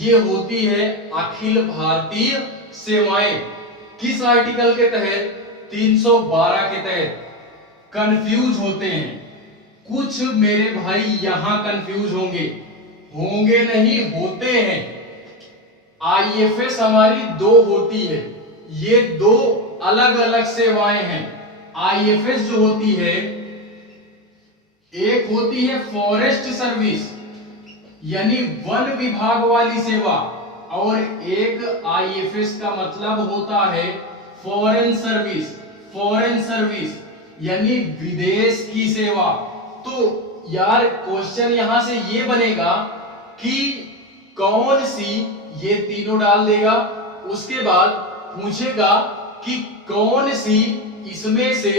ये होती है अखिल भारतीय सेवाएं। किस आर्टिकल के तहत? 312 के तहत। कंफ्यूज होते हैं कुछ मेरे भाई, यहां कंफ्यूज होंगे नहीं, होते हैं। IFS हमारी 2 होती है, ये 2 अलग अलग सेवाएं हैं। IFS जो होती है, एक होती है फॉरेस्ट सर्विस यानी वन विभाग वाली सेवा, और एक IFS का मतलब होता है फॉरेन सर्विस यानी विदेश की सेवा। तो यार क्वेश्चन यहां से ये बनेगा कि कौन सी, ये तीनों डाल देगा, उसके बाद पूछेगा कि कौन सी इसमें से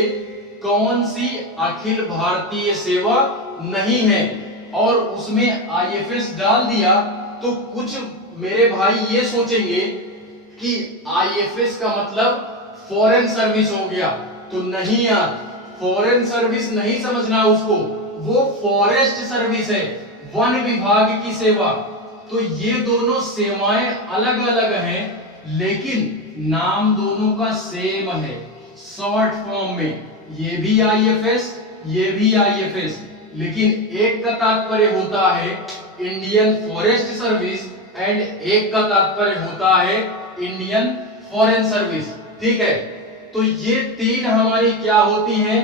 कौन सी अखिल भारतीय सेवा नहीं है, और उसमें IFS डाल दिया तो कुछ मेरे भाई ये सोचेंगे कि IFS का मतलब फॉरेन सर्विस हो गया। तो नहीं यार, फॉरेन सर्विस नहीं समझना उसको, वो फॉरेस्ट सर्विस है, वन विभाग की सेवा। तो ये दोनों सेवाएं अलग अलग हैं, लेकिन नाम दोनों का सेम है शॉर्ट फॉर्म में। ये भी IFS, ये भी IFS, लेकिन एक का तात्पर्य होता है इंडियन फॉरेस्ट सर्विस एंड एक का तात्पर्य होता है इंडियन फॉरेन सर्विस। ठीक है, तो ये 3 हमारी क्या होती हैं?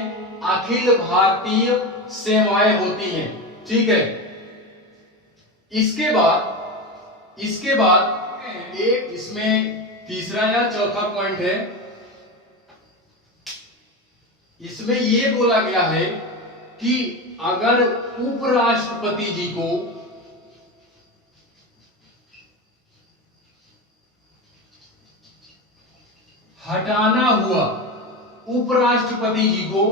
अखिल भारतीय सेवाएं होती हैं। ठीक है, इसके बाद एक इसमें तीसरा या चौथा पॉइंट है, इसमें यह बोला गया है कि अगर उपराष्ट्रपति जी को हटाना हुआ, उपराष्ट्रपति जी को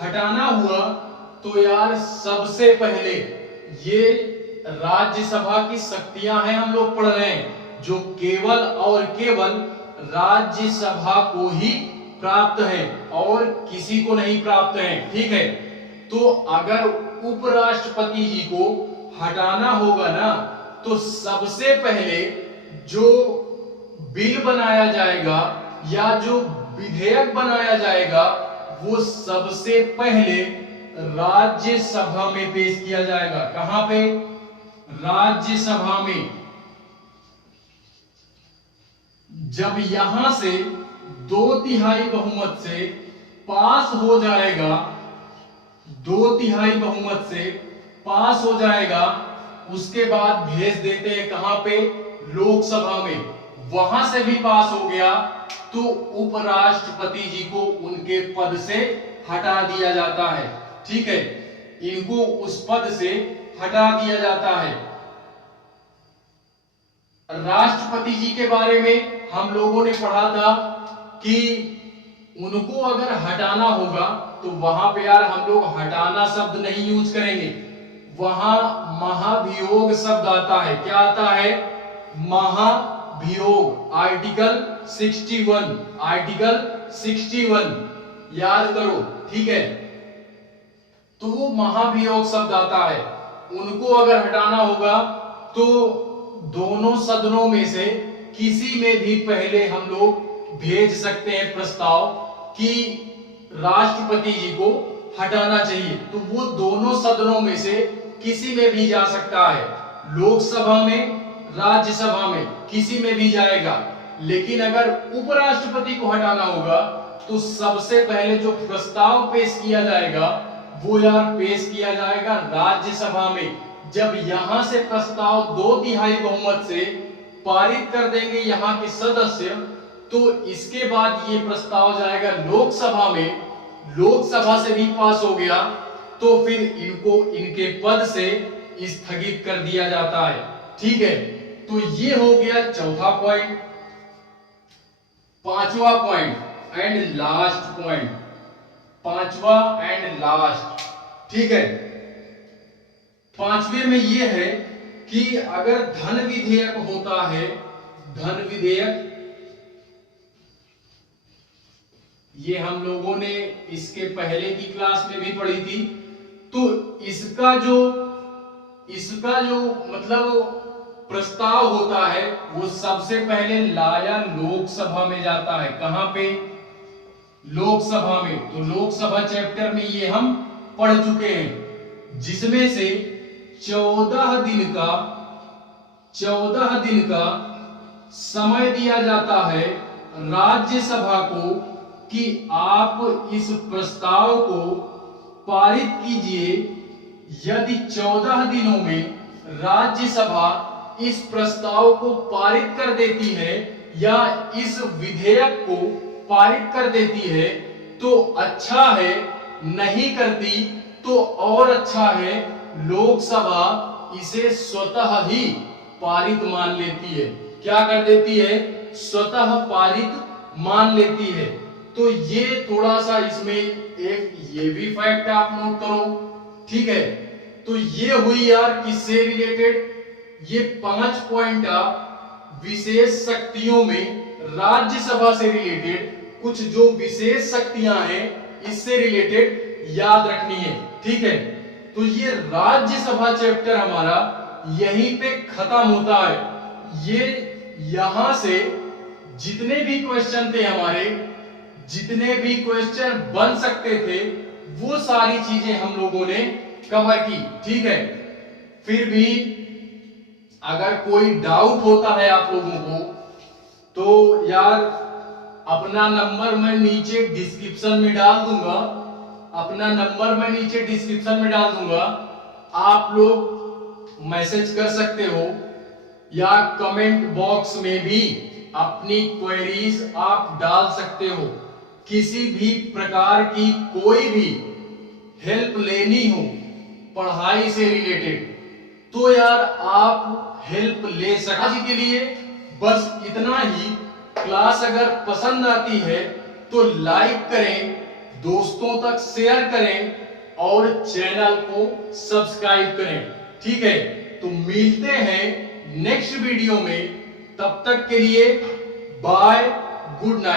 हटाना हुआ, तो यार सबसे पहले ये राज्यसभा की शक्तियां हैं, हम लोग पढ़ रहे हैं, जो केवल और केवल राज्यसभा को ही प्राप्त है और किसी को नहीं प्राप्त है। ठीक है, तो अगर उपराष्ट्रपति जी को हटाना होगा ना, तो सबसे पहले जो बिल बनाया जाएगा या जो विधेयक बनाया जाएगा वो सबसे पहले राज्यसभा में पेश किया जाएगा। कहां पे? राज्यसभा में। जब यहां से 2/3 बहुमत से पास हो जाएगा, 2/3 बहुमत से पास हो जाएगा उसके बाद भेज देते हैं कहां पे, लोकसभा में। वहां से भी पास हो गया तो उपराष्ट्रपति जी को उनके पद से हटा दिया जाता है। ठीक है, इनको उस पद से हटा दिया जाता है। राष्ट्रपति जी के बारे में हम लोगों ने पढ़ा था कि उनको अगर हटाना होगा तो वहां पे यार हम लोग हटाना शब्द नहीं यूज करेंगे, वहां महाभियोग शब्द आता है। क्या आता है? महाभियोग। आर्टिकल 61, आर्टिकल 61 याद करो। ठीक है, तो वो महाभियोग शब्द आता है। उनको अगर हटाना होगा तो दोनों सदनों में से किसी में भी पहले हम लोग भेज सकते हैं प्रस्ताव कि राष्ट्रपति जी को हटाना चाहिए। तो वो दोनों सदनों में से किसी में भी जा सकता है, लोकसभा में, राज्यसभा में, किसी में भी जाएगा। लेकिन अगर उपराष्ट्रपति को हटाना होगा तो सबसे पहले जो प्रस्ताव पेश किया जाएगा वो यार पेश किया जाएगा राज्यसभा में। जब यहां से प्रस्ताव 2/3 बहुमत से पारित कर देंगे यहां के सदस्य, तो इसके बाद ये प्रस्ताव जाएगा लोकसभा में। लोकसभा से भी पास हो गया तो फिर इनको इनके पद से स्थगित कर दिया जाता है। ठीक है, तो ये हो गया चौथा पॉइंट। पांचवा पॉइंट एंड लास्ट पॉइंट, पांचवा एंड लास्ट। ठीक है, पांचवे में यह है कि अगर धन विधेयक होता है, धन विधेयक, ये हम लोगों ने इसके पहले की क्लास में भी पढ़ी थी, तो इसका जो मतलब प्रस्ताव होता है वो सबसे पहले लाया लोकसभा में जाता है। कहां पे? लोकसभा में। तो लोकसभा चैप्टर में ये हम पढ़ चुके हैं, जिसमें से 14 दिन का समय दिया जाता है राज्यसभा को कि आप इस प्रस्ताव को पारित कीजिए। यदि 14 दिनों में राज्यसभा इस प्रस्ताव को पारित कर देती है या इस विधेयक को पारित कर देती है तो अच्छा है, नहीं करती तो और अच्छा है, लोकसभा इसे स्वतः ही पारित मान लेती है। क्या कर देती है? स्वतः पारित मान लेती है। तो ये थोड़ा सा इसमें एक ये भी फैक्ट आप नोट करो। ठीक है, तो ये हुई यार किससे रिलेटेड? ये 5 पॉइंट विशेष शक्तियों में राज्यसभा से रिलेटेड कुछ जो विशेष शक्तियां हैं इससे रिलेटेड याद रखनी है। ठीक है, तो ये राज्यसभा चैप्टर हमारा यहीं पे खत्म होता है। ये यहां से जितने भी क्वेश्चन थे हमारे, जितने भी क्वेश्चन बन सकते थे वो सारी चीजें हम लोगों ने कवर की। ठीक है, फिर भी अगर कोई डाउट होता है आप लोगों को तो यार अपना नंबर मैं नीचे डिस्क्रिप्शन में डाल दूंगा, अपना नंबर मैं नीचे डिस्क्रिप्शन में डाल दूंगा। आप लोग मैसेज कर सकते हो या कमेंट बॉक्स में भी अपनी क्वेरीज आप डाल सकते हो। किसी भी प्रकार की कोई भी हेल्प लेनी हो पढ़ाई से रिलेटेड तो यार आप हेल्प ले सकते। आज के लिए बस इतना ही। क्लास अगर पसंद आती है तो लाइक करें, दोस्तों तक शेयर करें और चैनल को सब्सक्राइब करें। ठीक है, तो मिलते हैं नेक्स्ट वीडियो में। तब तक के लिए बाय, गुड नाइट।